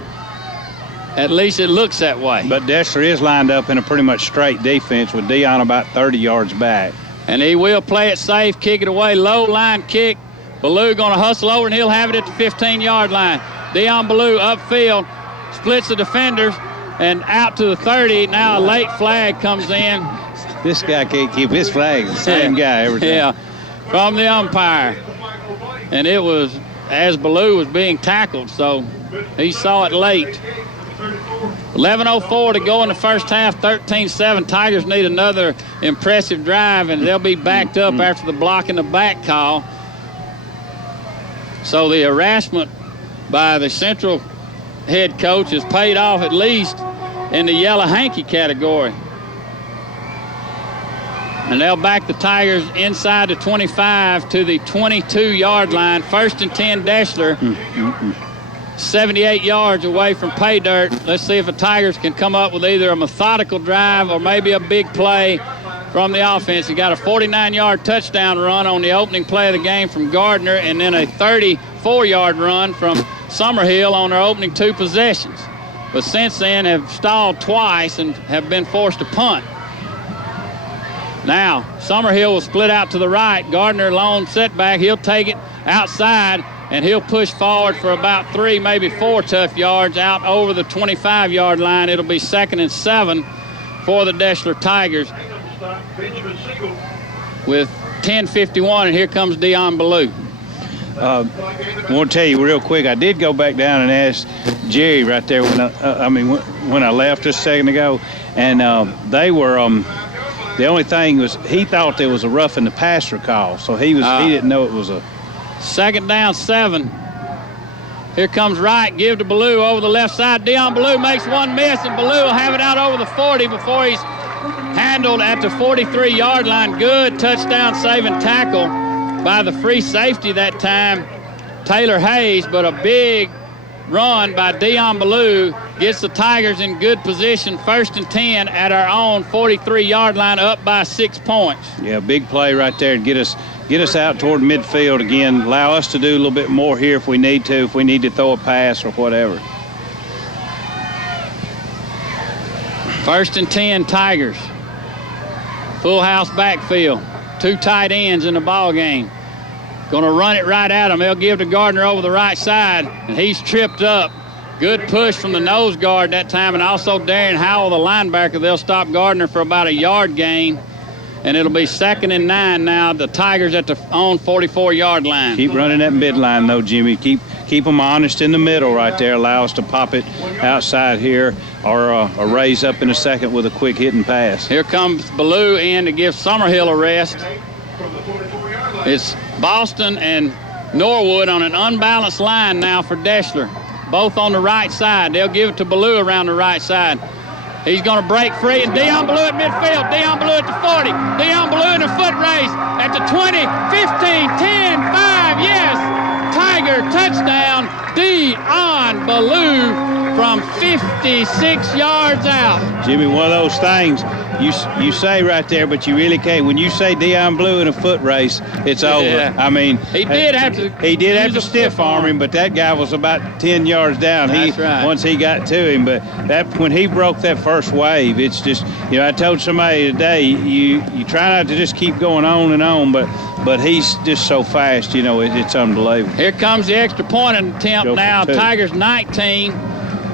At least it looks that way. But Deshler is lined up in a pretty much straight defense with Dion about 30 yards back. And he will play it safe, kick it away, low line kick. Ballou going to hustle over, and he'll have it at the 15-yard line. Dion Ballou upfield, splits the defenders, and out to the 30. Now a late flag comes in. This guy can't keep his flag. The same guy every time. Yeah, from the umpire. And it was as Ballou was being tackled, so he saw it late. 11:04 to go in the first half, 13-7. Tigers need another impressive drive, and they'll be backed up after the block in the back call. So the harassment by the Central head coach has paid off, at least in the yellow hanky category. And they'll back the Tigers inside the 25 to the 22-yard line. 1st and 10, Deshler. 78 yards away from pay dirt. Let's see if the Tigers can come up with either a methodical drive or maybe a big play from the offense. He got a 49-yard touchdown run on the opening play of the game from Gardner, and then a 34-yard run from Summerhill on their opening 2 possessions. But since then have stalled twice and have been forced to punt. Now, Summerhill will split out to the right. Gardner lone setback. He'll take it outside, and he'll push forward for about 3, maybe 4 tough yards out over the 25-yard line. It'll be 2nd and 7 for the Deshler Tigers with 10:51, and here comes Dion Ballou. I want to tell you real quick, I did go back down and ask Jerry right there when I left just a second ago, and they were the only thing was he thought there was a roughing the passer call, so he didn't know it was a 2nd down 7. Here comes Wright, give to Ballou over the left side. Dion Ballou makes one miss, and Ballou will have it out over the 40 before he's handled at the 43-yard line. Good touchdown saving tackle by the free safety that time, Taylor Hayes, but a big run by Dion Ballou gets the Tigers in good position, 1st and 10 at our own 43-yard line, up by 6 points. Yeah, big play right there to get us out toward midfield again, allow us to do a little bit more here if we need to throw a pass or whatever. 1st and 10 Tigers. Full house backfield. 2 tight ends in the ball game. Going to run it right at him. They'll give to Gardner over the right side, and he's tripped up. Good push from the nose guard that time, and also Darren Howell, the linebacker. They'll stop Gardner for about a yard gain, and it'll be 2nd and 9 now. The Tigers at the own 44-yard line. Keep running that midline, though, Jimmy. Keep them honest in the middle right there. Allow us to pop it outside here or raise up in a second with a quick hit and pass. Here comes Ballou in to give Summerhill a rest. It's Boston and Norwood on an unbalanced line now for Deshler. Both on the right side. They'll give it to Ballou around the right side. He's going to break free, and Dion Ballou at midfield. Dion Ballou at the 40. Dion Ballou in a foot race at the 20, 15, 10, 5. Yes, Tiger touchdown. Dion Ballou from 56 yards out. Jimmy, one of those things you say right there, but you really can't. When you say Dion Ballou in a foot race, it's over. Yeah. I mean, he did have to stiff arm him, but that guy was about 10 yards down. That's right. Once he got to him, but when he broke that first wave, it's just, I told somebody today, you try not to just keep going on and on, but he's just so fast, it's unbelievable. Here comes the extra point attempt now. Tigers 19.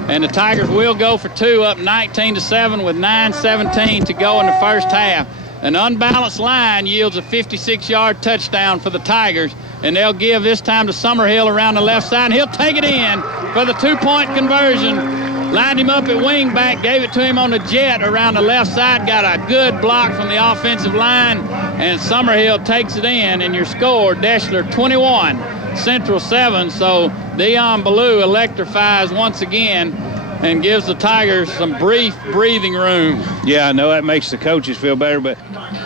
And the Tigers will go for 2, up 19-7 with 9:17 to go in the first half. An unbalanced line yields a 56-yard touchdown for the Tigers, and they'll give this time to Summerhill around the left side, and he'll take it in for the 2-point conversion. Lined him up at wing back, gave it to him on the jet around the left side, got a good block from the offensive line, and Summerhill takes it in, and your score, Deshler 21. Central 7, so Dion Ballou electrifies once again and gives the Tigers some brief breathing room. Yeah, I know that makes the coaches feel better, but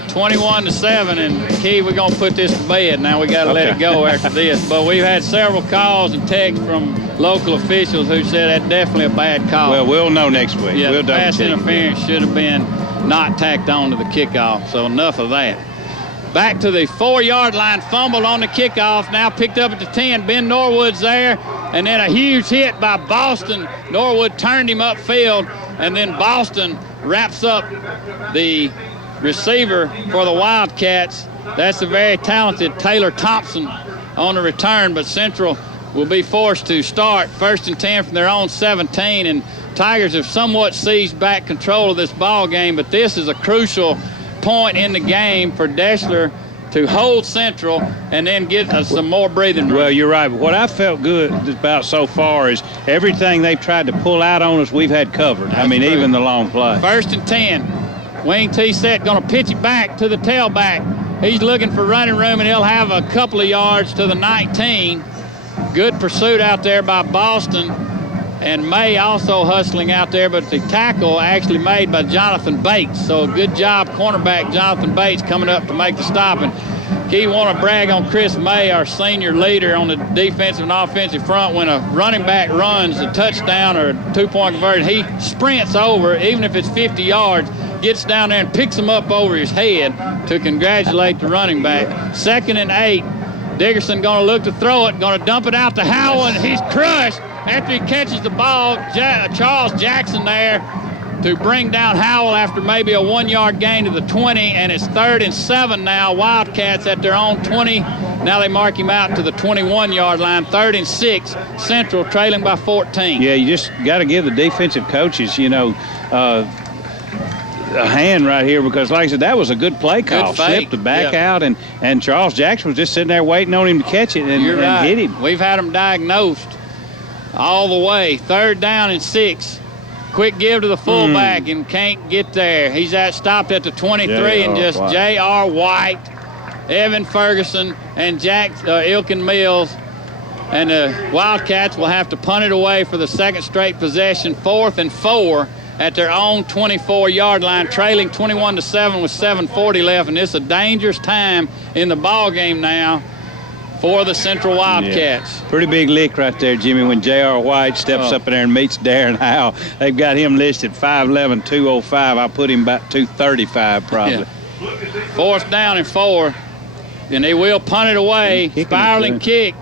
21-7, and Key, we're going to put this to bed. Now we got to let it go after this. But we've had several calls and texts from local officials who said that's definitely a bad call. Well, we'll know next week. Yeah, we'll the pass interference should have been not tacked on to the kickoff, so enough of that. Back to the 4-yard line, fumbled on the kickoff, now picked up at the 10. Ben Norwood's there, and then a huge hit by Boston. Norwood turned him upfield, and then Boston wraps up the receiver for the Wildcats. That's a very talented Taylor Thompson on the return, but Central will be forced to start 1st and 10 from their own 17, and Tigers have somewhat seized back control of this ball game, but this is a crucial point in the game for Deshler to hold Central and then get some more breathing room. Well, you're right. But what I felt good about so far is everything they've tried to pull out on us, we've had covered. That's true. Even the long play. 1st and 10. Wing T set, going to pitch it back to the tailback. He's looking for running room, and he'll have a couple of yards to the 19. Good pursuit out there by Boston. And May also hustling out there, but the tackle actually made by Jonathan Bates. So good job, cornerback Jonathan Bates coming up to make the stop. And Key want to brag on Chris May, our senior leader on the defensive and offensive front. When a running back runs a touchdown or a 2-point conversion, he sprints over, even if it's 50 yards, gets down there and picks him up over his head to congratulate the running back. 2nd and 8. Dickerson going to look to throw it, going to dump it out to Howell, and he's crushed after he catches the ball. Charles Jackson there to bring down Howell after maybe a 1-yard gain to the 20, and it's 3rd and 7 now. Wildcats at their own 20. Now they mark him out to the 21-yard line. 3rd and 6. Central trailing by 14. Yeah, you just got to give the defensive coaches, a hand right here, because like I said, that was a good play call. Slipped the back out, and Charles Jackson was just sitting there waiting on him to catch it and hit him. We've had him diagnosed all the way. 3rd down and 6. Quick give to the fullback and can't get there. He's stopped at the 23, and just J.R. White, Evan Ferguson, and Jack Ilkin Mills. And the Wildcats will have to punt it away for the 2nd straight possession. 4th and 4 at their own 24-yard line, trailing 21-7 with 7:40 left. And it's a dangerous time in the ball game now for the Central Wildcats. Yeah. Pretty big lick right there, Jimmy, when J.R. White steps up in there and meets Darren Howell. They've got him listed 5'11", 205. I'll put him about 235 probably. Yeah. 4th down and 4, and they will punt it away. Spiraling kick,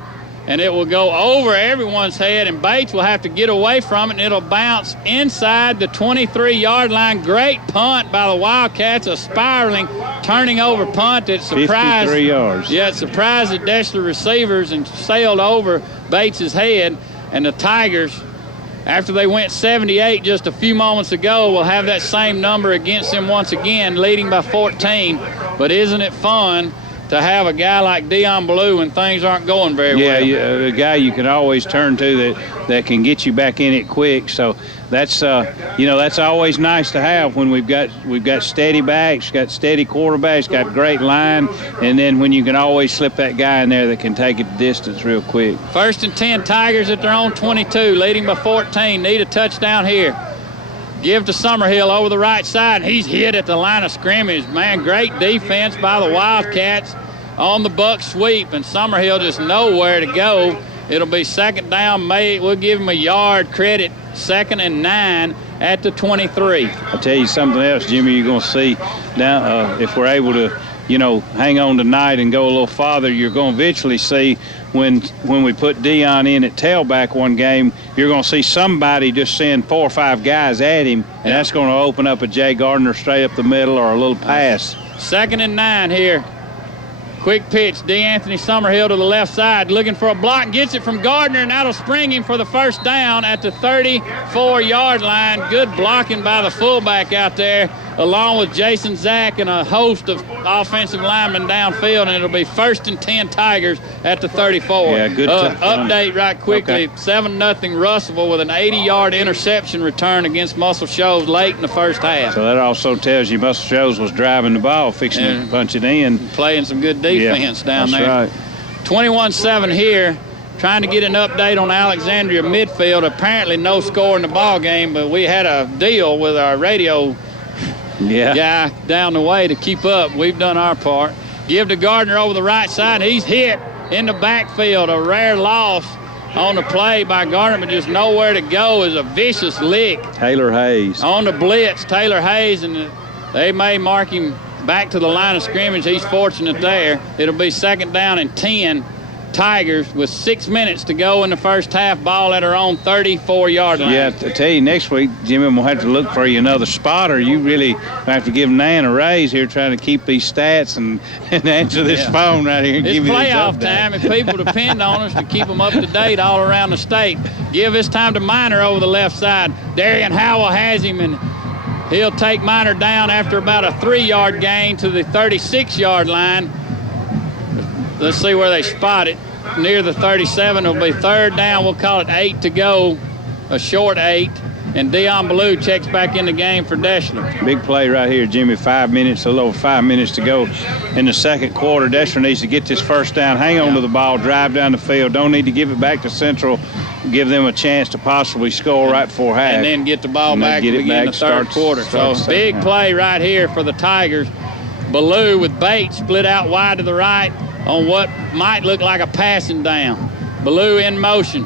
and it will go over everyone's head, and Bates will have to get away from it, and it'll bounce inside the 23-yard line. Great punt by the Wildcats, a spiraling, turning over punt that surprised 53 yards. Yeah, it surprised the Deshler receivers and sailed over Bates's head. And the Tigers, after they went 78 just a few moments ago, will have that same number against them once again, leading by 14. But isn't it fun to have a guy like Dion Ballou when things aren't going very well? Yeah, a guy you can always turn to that can get you back in it quick. So that's that's always nice to have when we've got steady backs, got steady quarterbacks, got great line, and then when you can always slip that guy in there that can take it the distance real quick. 1st and 10, Tigers at their own 22, leading by 14. Need a touchdown here. Give to Summerhill over the right side. He's hit at the line of scrimmage. Man, great defense by the Wildcats on the buck sweep, and Summerhill just nowhere to go. It'll be 2nd down. We'll give him a yard credit. 2nd and 9 at the 23. I'll tell you something else, Jimmy, you're going to see now if we're able to, hang on tonight and go a little farther, you're going to eventually see when we put Dion in at tailback one game, you're going to see somebody just send 4 or 5 guys at him, and that's going to open up a Jay Gardner straight up the middle or a little pass. 2nd and 9 here. Quick pitch, DeAnthony Summerhill to the left side, looking for a block, gets it from Gardner, and that'll spring him for the 1st down at the 34-yard line. Good blocking by the fullback out there, along with Jason Zack and a host of offensive linemen downfield, and it'll be 1st and 10 Tigers at the 34. Yeah, good update right quickly. Okay. 7-0 Russellville with an 80-yard interception return against Muscle Shoals late in the 1st half. So that also tells you Muscle Shoals was driving the ball, fixing to punch it in. Playing some good defense down there. Right. 21-7 here. Trying to get an update on Alexandria midfield. Apparently no score in the ball game, but we had a deal with our radio guy down the way to keep up. We've done our part. Give to Gardner over the right side. He's hit in the backfield. A rare loss on the play by Gardner, but just nowhere to go. Is a vicious lick. Taylor Hayes. On the blitz, Taylor Hayes, and they may mark him back to the line of scrimmage. He's fortunate there. It'll be 2nd down and 10. Tigers with 6 minutes to go in the 1st half. Ball at our own 34-yard line. Yeah, I tell you, next week, Jimmy, we'll have to look for you another spotter. You really have to give Nan a raise here trying to keep these stats and answer this phone right here. And it's give playoff time, and people depend on us to keep them up to date all around the state. Give this time to Minor over the left side. Darian Howell has him, and he'll take Minor down after about a 3-yard gain to the 36-yard line. Let's see where they spot it. Near the 37. It'll be 3rd down. We'll call it 8 to go, a short 8. And Dion Ballou checks back in the game for Deshler. Big play right here, Jimmy. 5 minutes, a little over 5 minutes to go in the 2nd quarter. Deshler needs to get this 1st down, hang on to the ball, drive down the field. Don't need to give it back to Central. Give them a chance to possibly score right before half. And then get the ball back to begin the 3rd quarter. So big play right here for the Tigers. Ballou with Bates split out wide to the right on what might look like a passing down. Ballou in motion.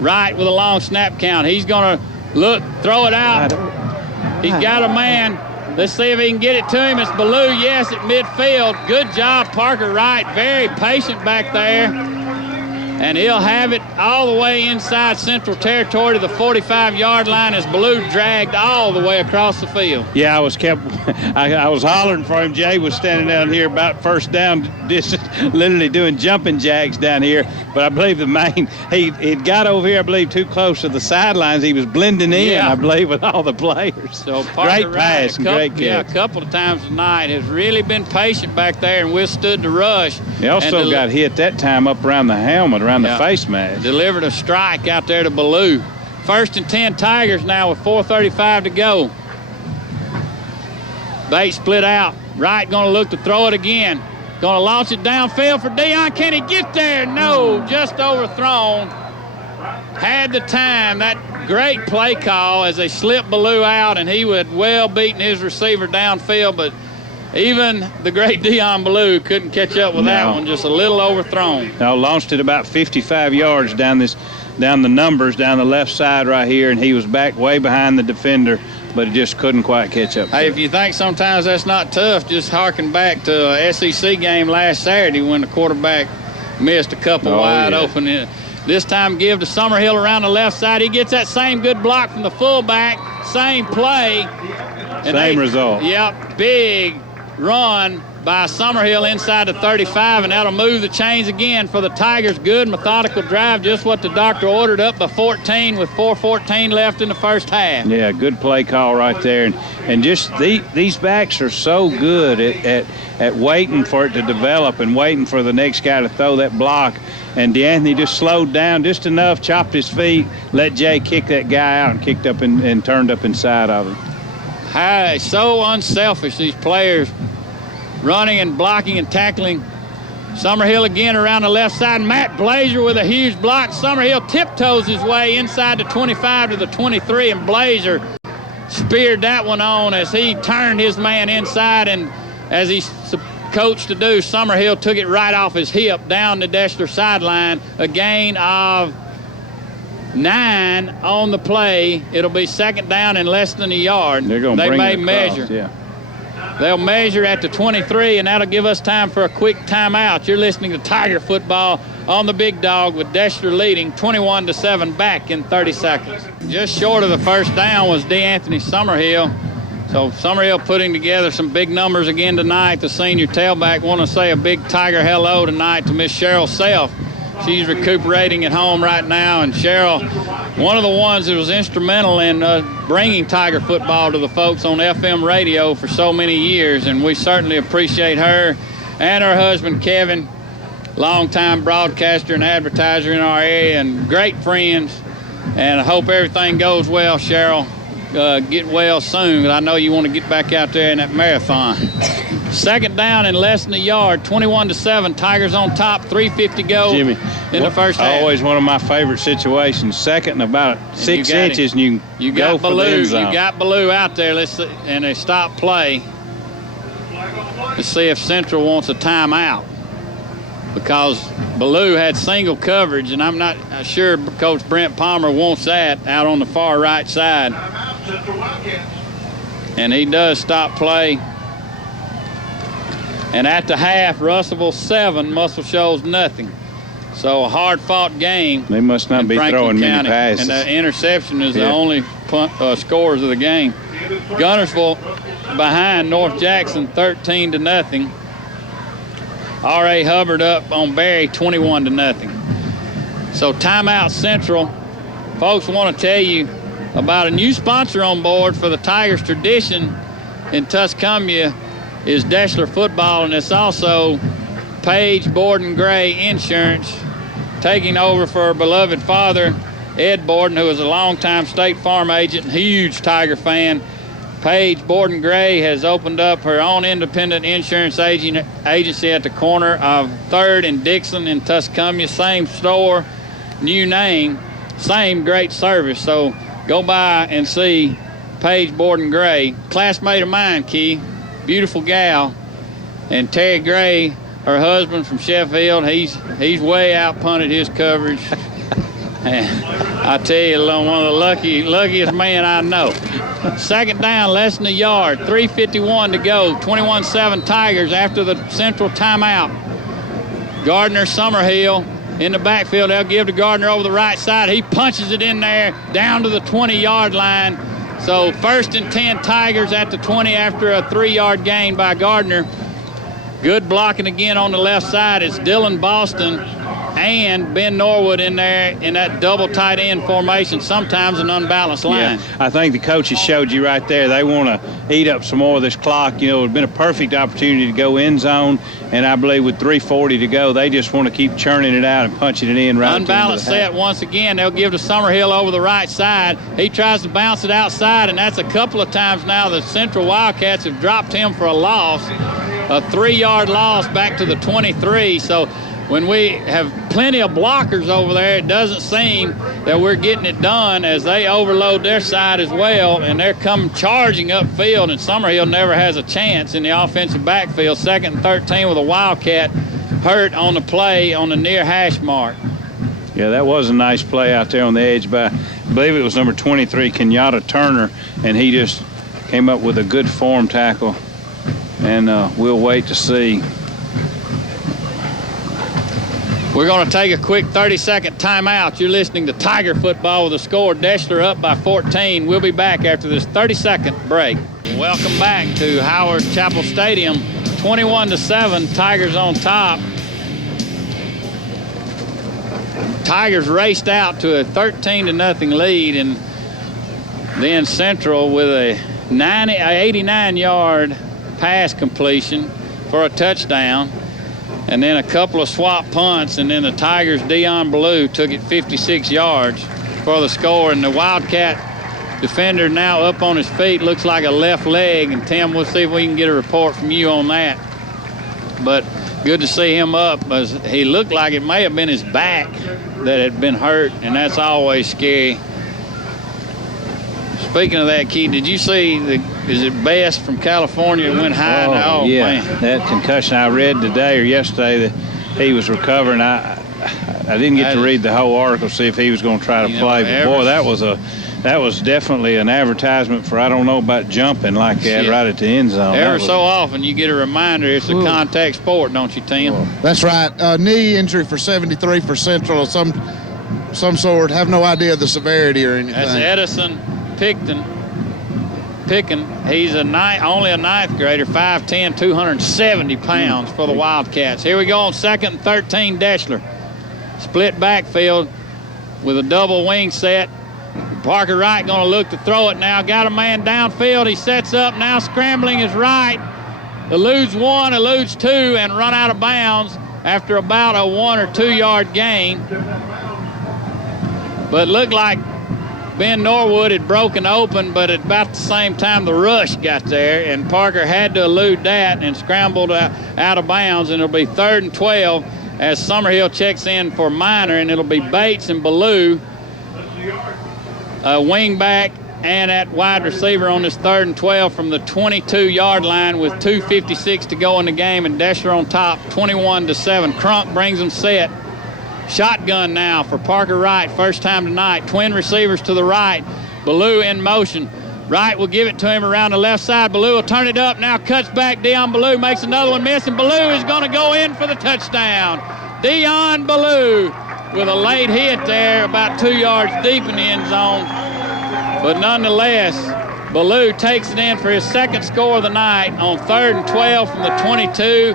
Right with a long snap count. He's going to throw it out. He's got a man. Let's see if he can get it to him. It's Ballou, yes, at midfield. Good job, Parker Wright. Very patient back there. And he'll have it all the way inside Central Territory to the 45-yard line as Ballou dragged all the way across the field. Yeah, I was hollering for him. Jay was standing down here about first down distance, literally doing jumping jacks down here. But I believe he'd got over here, I believe, too close to the sidelines. He was blending in, I believe, with all the players. So Parker great pass and great catch. Yeah, a couple of times tonight has really been patient back there and withstood the rush. He also got hit that time up around the helmet, around the face mask. Delivered a strike out there to Ballou. 1st and 10 Tigers now with 4:35 to go. Bates split out. Wright going to look to throw it again. Going to launch it downfield for Dion. Can he get there? No, just overthrown. Had the time. That great play call as they slipped Ballou out, and he would well beaten his receiver downfield, but even the great Dion Ballou couldn't catch up with that one. Just a little overthrown. No, launched it about 55 yards down the numbers down the left side right here, and he was back way behind the defender, but he just couldn't quite catch up. Hey, if you think sometimes that's not tough, just harken back to a SEC game last Saturday when the quarterback missed a couple wide open. This time give to Summerhill around the left side. He gets that same good block from the fullback, same play. Same result. Yep, big run by Summerhill inside the 35, and that'll move the chains again for the Tigers. Good methodical drive, just what the doctor ordered, up by 14 with 4:14 left in the first half. Yeah, good play call right there. And just these backs are so good at waiting for it to develop and waiting for the next guy to throw that block. And DeAnthony just slowed down just enough, chopped his feet, let Jay kick that guy out, and kicked up and turned up inside of him. Hi, so unselfish, these players running and blocking and tackling. Summerhill again around the left side. Matt Blazer with a huge block. Summerhill tiptoes his way inside the 25 to the 23, and Blazer speared that one on as he turned his man inside, and as he's coached to do, Summerhill took it right off his hip down the Deshler sideline. A gain of 9 on the play. It'll be 2nd down and less than a yard. They may measure. Yeah. They'll measure at the 23, and that'll give us time for a quick timeout. You're listening to Tiger Football on the Big Dog with Deshler leading 21-7 back in 30 seconds. Just short of the first down was DeAnthony Summerhill. So Summerhill putting together some big numbers again tonight. The senior tailback. Want to say a big Tiger hello tonight to Miss Cheryl Self. She's recuperating at home right now, and Cheryl, one of the ones that was instrumental in bringing Tiger football to the folks on FM radio for so many years, and we certainly appreciate her and her husband, Kevin, longtime broadcaster and advertiser in our area, and great friends, and I hope everything goes well, Cheryl. Get well soon. I know you want to get back out there in that marathon. 2nd down and less than a yard, 21-7. Tigers on top, 3:50 go Jimmy, in the first half. Always one of my favorite situations. 2nd and about 6 inches, and you go for the end zone. You got Ballou out there. Let's see, and they stop play. Let's see if Central wants a timeout, because Ballou had single coverage, and I'm not sure Coach Brent Palmer wants that out on the far right side. And he does stop play. And at the half, Russellville 7, Muscle Shoals nothing. So a hard-fought game. They must not be throwing many passes. And the interception is the only scores of the game. Gunnersville behind North Jackson 13-0. R.A. Hubbard up on Berry 21-0. So timeout Central. Folks, want to tell you about a new sponsor on board for the Tigers. Tradition in Tuscumbia is Deshler Football, and it's also Page Borden Gray Insurance, taking over for her beloved father, Ed Borden, who is a longtime State Farm agent and huge Tiger fan. Page Borden Gray has opened up her own independent insurance agency at the corner of 3rd and Dixon in Tuscumbia. Same store, new name, same great service. So go by and see Page Borden Gray. Classmate of mine, Key. Beautiful gal. And Terry Gray, her husband from Sheffield, he's way out punted his coverage. And I tell you, one of the luckiest men I know. Second down, less than a yard, 3:51 to go, 21-7 Tigers after the Central timeout. Gardner Summerhill in the backfield. They'll give to Gardner over the right side. He punches it in there down to the 20-yard line. So 1st and 10 Tigers at the 20 after a 3-yard gain by Gardner. Good blocking again on the left side. It's Dylan Boston and Ben Norwood in there in that double tight end formation, sometimes an unbalanced line. Yeah, I think the coaches showed you right there. They want to eat up some more of this clock. You know, it would have been a perfect opportunity to go end zone, and I believe with 3:40 to go, they just want to keep churning it out and punching it in right. Unbalanced set once again. They'll give to Summerhill over the right side. He tries to bounce it outside, and that's a couple of times now the Central Wildcats have dropped him for a loss, a 3-yard loss back to the 23. So when we have plenty of blockers over there, it doesn't seem that we're getting it done as they overload their side as well, and they're coming charging upfield, and Summerhill never has a chance in the offensive backfield. 2nd and 13 with a Wildcat hurt on the play on the near hash mark. Yeah, that was a nice play out there on the edge by, I believe it was number 23, Kenyatta Turner, and he just came up with a good form tackle, and we'll wait to see. We're going to take a quick 30-second timeout. You're listening to Tiger Football with a score. Deshler up by 14. We'll be back after this 30-second break. Welcome back to Howard Chapel Stadium. 21-7, Tigers on top. Tigers raced out to a 13-0 lead, and then Central with a 89-yard pass completion for a touchdown. And then a couple of swap punts, and then the Tigers' Dion Ballou took it 56 yards for the score. And the Wildcat defender now up on his feet, looks like a left leg. And Tim, we'll see if we can get a report from you on that. But good to see him up, as he looked like it may have been his back that had been hurt, and that's always scary. Speaking of that, Keith, did you see is it Best from California went high? Oh, yeah, man. That concussion. I read today or yesterday that he was recovering. I didn't get to read the whole article, see if he was going to try to play. But boy, that was definitely an advertisement for I don't know about jumping like that right at the end zone. Ever so often you get a reminder it's a contact sport, don't you, Tim? That's right. Knee injury for 73 for Central of some sort. Have no idea the severity or anything. That's Edison Picken. He's only a ninth grader, 5'10", 270 pounds for the Wildcats. Here we go on 2nd and 13, Deshler. Split backfield with a double wing set. Parker Wright going to look to throw it now. Got a man downfield. He sets up now, scrambling his right. Eludes one, eludes two, and run out of bounds after about a 1 or 2 yard gain. But looked like Ben Norwood had broken open, but at about the same time the rush got there, and Parker had to elude that and scrambled out of bounds, and it'll be 3rd and 12 as Summerhill checks in for Minor, and it'll be Bates and Ballou, wing back and at wide receiver on this 3rd and 12 from the 22-yard line with 2:56 to go in the game, and Deshler on top, 21-7. Crunk brings them set. Shotgun now for Parker Wright, first time tonight. Twin receivers to the right. Ballou in motion. Wright will give it to him around the left side. Ballou will turn it up, now cuts back. Dion Ballou makes another one miss, and Ballou is going to go in for the touchdown. Dion Ballou with a late hit there, about 2 yards deep in the end zone. But nonetheless, Ballou takes it in for his second score of the night on 3rd and 12 from the 22.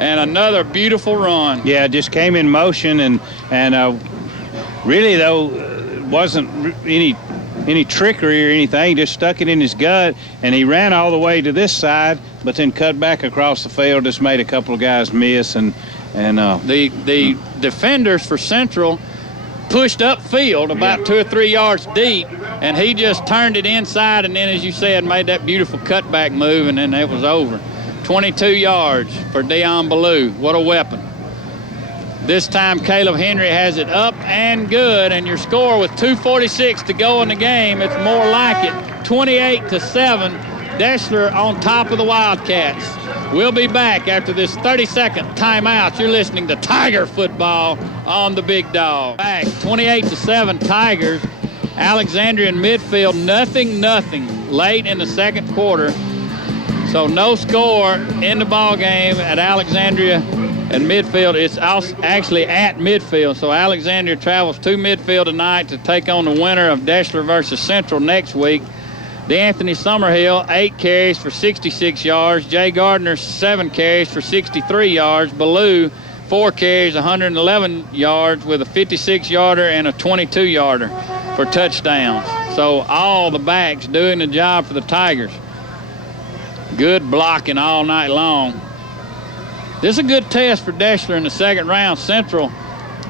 And another beautiful run. Yeah, just came in motion, and really though wasn't any trickery or anything. Just stuck it in his gut, and he ran all the way to this side, but then cut back across the field. Just made a couple of guys miss, and the defenders for Central pushed upfield about 2 or 3 yards deep, and he just turned it inside, and then, as you said, made that beautiful cutback move, and then it was over. 22 yards for Dion Ballou. What a weapon. This time Caleb Henry has it up and good, and your score with 2:46 to go in the game, it's more like it. 28-7. Deshler on top of the Wildcats. We'll be back after this 30-second timeout. You're listening to Tiger football on the Big Dog. Back 28-7 Tigers. Alexandria in midfield, nothing late in the second quarter. So no score in the ball game at Alexandria and midfield. It's actually at midfield. So Alexandria travels to midfield tonight to take on the winner of Deshler versus Central next week. DeAnthony Summerhill, 8 carries for 66 yards. Jay Gardner, 7 carries for 63 yards. Ballou, 4 carries, 111 yards with a 56-yarder and a 22-yarder for touchdowns. So all the backs doing the job for the Tigers. Good blocking all night long. This is a good test for Deshler in the second round. Central,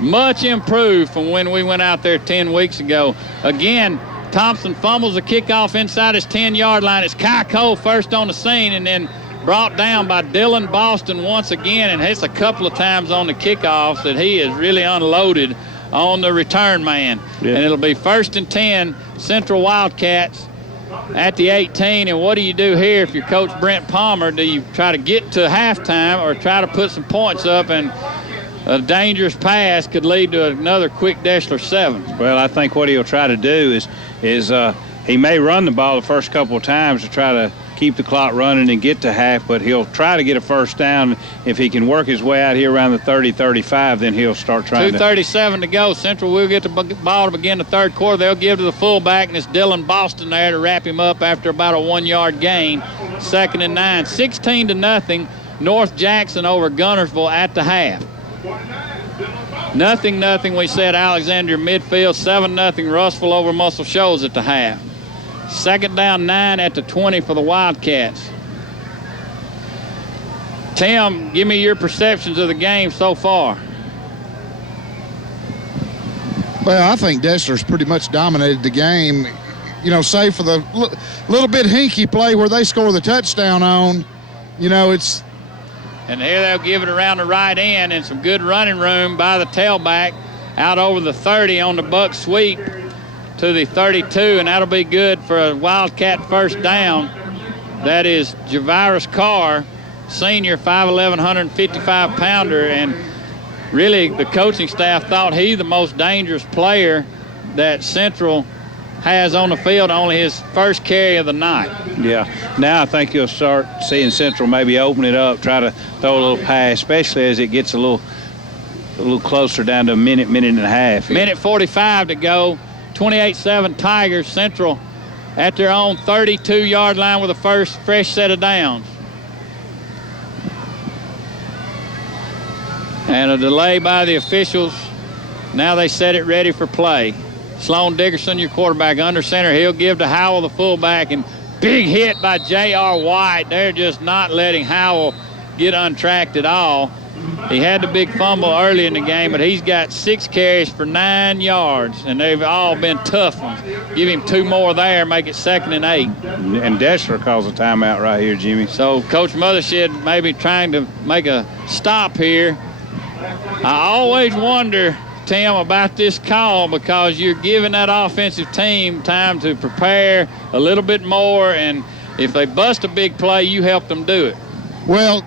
much improved from when we went out there 10 weeks ago. Again, Thompson fumbles the kickoff inside his 10-yard line. It's Kai Cole first on the scene and then brought down by Dylan Boston once again, and it's a couple of times on the kickoffs that he has really unloaded on the return man. Yeah. And it'll be 1st and 10, Central Wildcats at the 18. And what do you do here if you're Coach Brent Palmer? Do you try to get to halftime or try to put some points up? And a dangerous pass could lead to another quick Deshler 7. Well, I think what he'll try to do is he may run the ball the first couple of times to try to keep the clock running and get to half, but he'll try to get a first down. If he can work his way out here around the 30-35, then he'll start trying 2:37 to go. Central will get the ball to begin the third quarter. They'll give to the fullback, and it's Dylan Boston there to wrap him up after about a 1-yard gain. 2nd and 9. 16-0, North Jackson over Gunnersville at the half. 0-0, we said Alexandria midfield. 7-0, Russellville over Muscle Shoals at the half. 2nd down, 9 at the 20 for the Wildcats. Tim, give me your perceptions of the game so far. Well, I think Deshler's pretty much dominated the game, save for the little bit hinky play where they score the touchdown on. It's... And here they'll give it around the right end and some good running room by the tailback out over the 30 on the buck sweep to the 32, and that'll be good for a Wildcat first down. That is Javirus Carr, senior, 5'11", 155-pounder, and really the coaching staff thought he the most dangerous player that Central has on the field, only his first carry of the night. Yeah, now I think you'll start seeing Central maybe open it up, try to throw a little pass, especially as it gets a little closer down to a minute and a half. Here. Minute 45 to go. 28-7 Tigers. Central at their own 32-yard line with a first fresh set of downs. And a delay by the officials. Now they set it ready for play. Sloan Dickerson, your quarterback, under center. He'll give to Howell, the fullback, and big hit by J.R. White. They're just not letting Howell get untracked at all. He had the big fumble early in the game, but he's got 6 carries for 9 yards, and they've all been tough ones. Give him 2 more there, make it 2nd and 8. And Deshler calls a timeout right here, Jimmy. So Coach Mothershed maybe trying to make a stop here. I always wonder, Tim, about this call because you're giving that offensive team time to prepare a little bit more, and if they bust a big play, you help them do it. Well,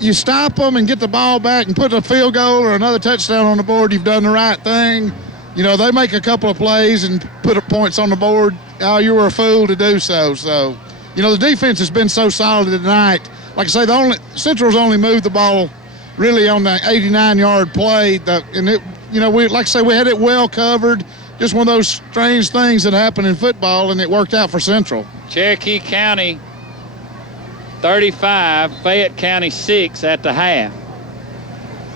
you stop them and get the ball back and put a field goal or another touchdown on the board, you've done the right thing. They make a couple of plays and put up points on the board. Oh, you were a fool to do so. So, the defense has been so solid tonight. Like I say, Central's only moved the ball really on the 89-yard play. And it, we had it well covered. Just one of those strange things that happen in football, and it worked out for Central. Cherokee County 35, Fayette County 6 at the half.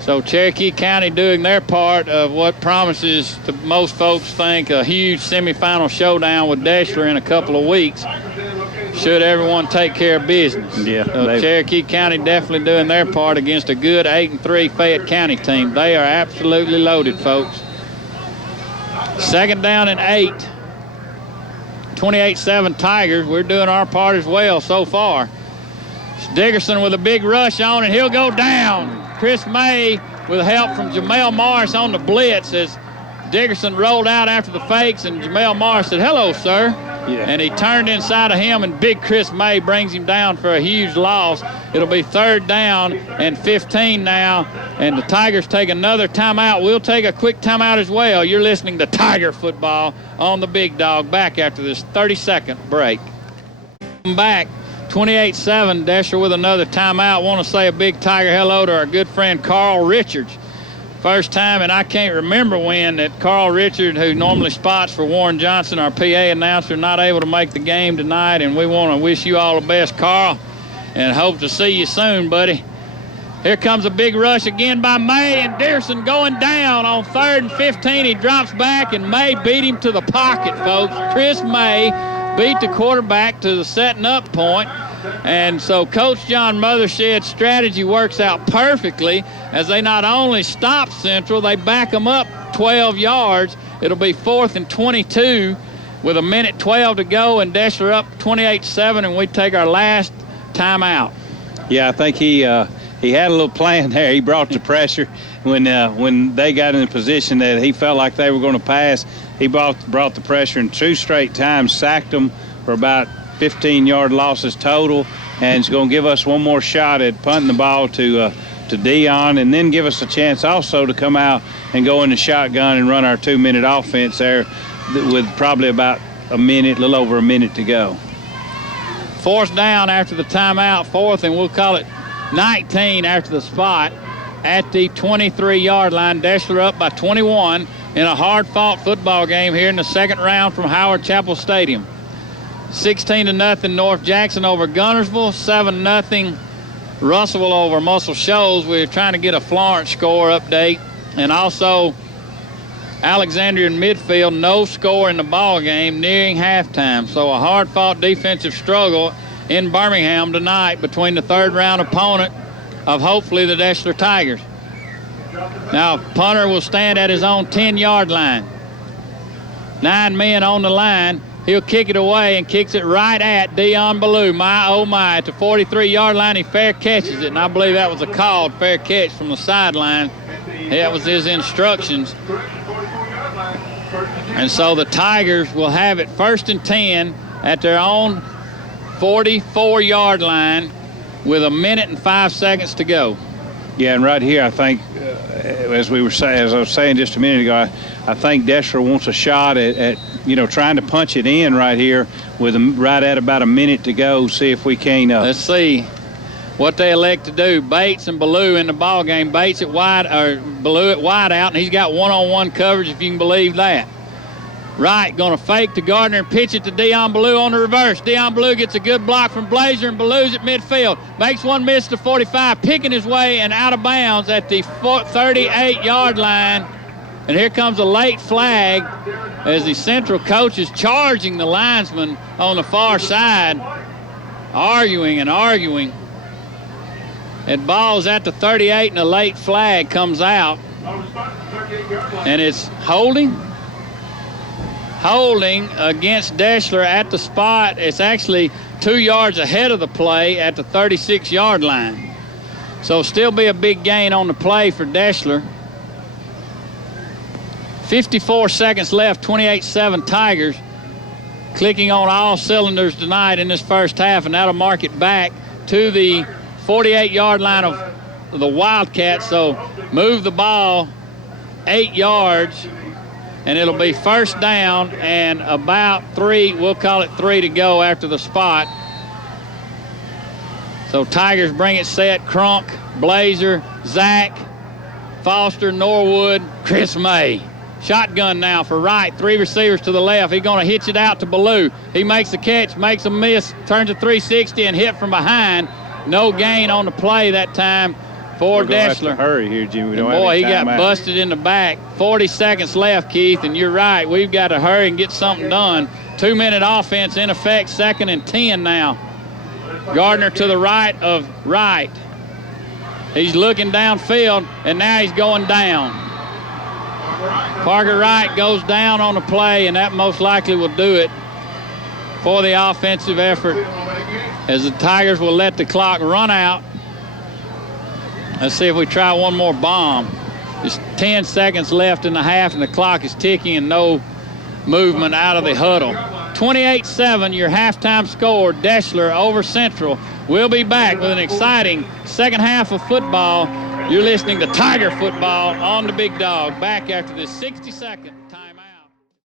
So Cherokee County doing their part of what promises to most folks think a huge semifinal showdown with Deshler in a couple of weeks. Should everyone take care of business. Yeah. So Cherokee County definitely doing their part against a good 8-3 Fayette County team. They are absolutely loaded, folks. 2nd down and 8. 28-7 Tigers. We're doing our part as well so far. Dickerson with a big rush on, and he'll go down. Chris May with help from Jamel Morris on the blitz as Dickerson rolled out after the fakes, and Jamel Morris said, "Hello, sir." Yeah. And he turned inside of him, and big Chris May brings him down for a huge loss. It'll be 3rd down and 15 now, and the Tigers take another timeout. We'll take a quick timeout as well. You're listening to Tiger Football on the Big Dog, back after this 30-second break. Back, 28-7, Deshler with another timeout. Want to say a big Tiger hello to our good friend Carl Richards. First time, and I can't remember when, that Carl Richard, who normally spots for Warren Johnson, our PA announcer, not able to make the game tonight, and we want to wish you all the best, Carl, and hope to see you soon, buddy. Here comes a big rush again by May, and Dearson going down on 3rd and 15. He drops back, and May beat him to the pocket, folks. Chris May beat the quarterback to the setting up point. And so Coach John Mothershed's strategy works out perfectly, as they not only stop Central, they back them up 12 yards. It'll be 4th and 22 with 1:12 to go, and Deshler up 28-7, and we take our last timeout. Yeah, I think he had a little plan there. He brought the pressure when they got in the position that he felt like they were going to pass. He brought the pressure, and 2 straight times sacked them for about 15-yard losses total, and it's going to give us one more shot at punting the ball to Dion, and then give us a chance also to come out and go in the shotgun and run our 2-minute offense there with probably about a little over a minute to go. 4th down after the timeout, 4th, and we'll call it 19 after the spot at the 23-yard line. Deshler up by 21 in a hard-fought football game here in the 2nd round from Howard Chapel Stadium. 16-0 North Jackson over Gunnersville, 7-0 Russellville over Muscle Shoals. We're trying to get a Florence score update, and also Alexandria in midfield, no score in the ball game, nearing halftime. So a hard-fought defensive struggle in Birmingham tonight between the 3rd round opponent of hopefully the Deshler Tigers. Now punter will stand at his own 10-yard line. 9 men on the line. He'll kick it away and kicks it right at Dion Ballou. My, oh my, at the 43-yard line, he fair catches it, and I believe that was a called fair catch from the sideline. That was his instructions. And so the Tigers will have it 1st and 10 at their own 44-yard line with 1:05 to go. Yeah, and right here, I think, as I was saying just a minute ago, I think Deshler wants a shot at trying to punch it in right here with right at about a minute to go. See if we can. Let's see what they elect to do. Bates and Ballou in the ball game. Bates at wide, or Ballou at wide out, and he's got one-on-one coverage, if you can believe that. Wright going to fake to Gardner and pitch it to Dion Ballou on the reverse. Dion Ballou gets a good block from Blazer, and Ballou's at midfield. Makes one miss to 45, picking his way and out of bounds at the 38-yard line. And here comes a late flag as the Central coach is charging the linesman on the far side, arguing. And ball's at the 38, and a late flag comes out. And it's holding against Deshler at the spot. It's actually 2 yards ahead of the play at the 36-yard line. So still be a big gain on the play for Deshler. 54 seconds left, 28-7 Tigers. Clicking on all cylinders tonight in this first half, and that'll mark it back to the 48-yard line of the Wildcats. So move the ball 8 yards, and it'll be 1st down and about 3, we'll call it 3 to go after the spot. So Tigers bring it set. Crunk, Blazer, Zach, Foster, Norwood, Chris May. Shotgun now for Wright. 3 receivers to the left. He's going to hitch it out to Ballou. He makes the catch, makes a miss, turns a 360 and hit from behind. No gain on the play that time for Deshler. Hurry here, Jimmy. We don't Boy, have he any time got out. busted in the back. 40 seconds left, Keith, and you're right. We've got to hurry and get something done. 2-minute offense in effect, 2nd and 10 now. Gardner to the right of Wright. He's looking downfield, and now he's going down. Parker Wright goes down on the play, and that most likely will do it for the offensive effort, as the Tigers will let the clock run out. Let's see if we try one more bomb. There's 10 seconds left in the half, and the clock is ticking, and no movement out of the huddle. 28-7, your halftime score, Deshler over Central. We'll be back with an exciting second half of football. You're listening to Tiger Football on the Big Dog. Back after this 60-second time.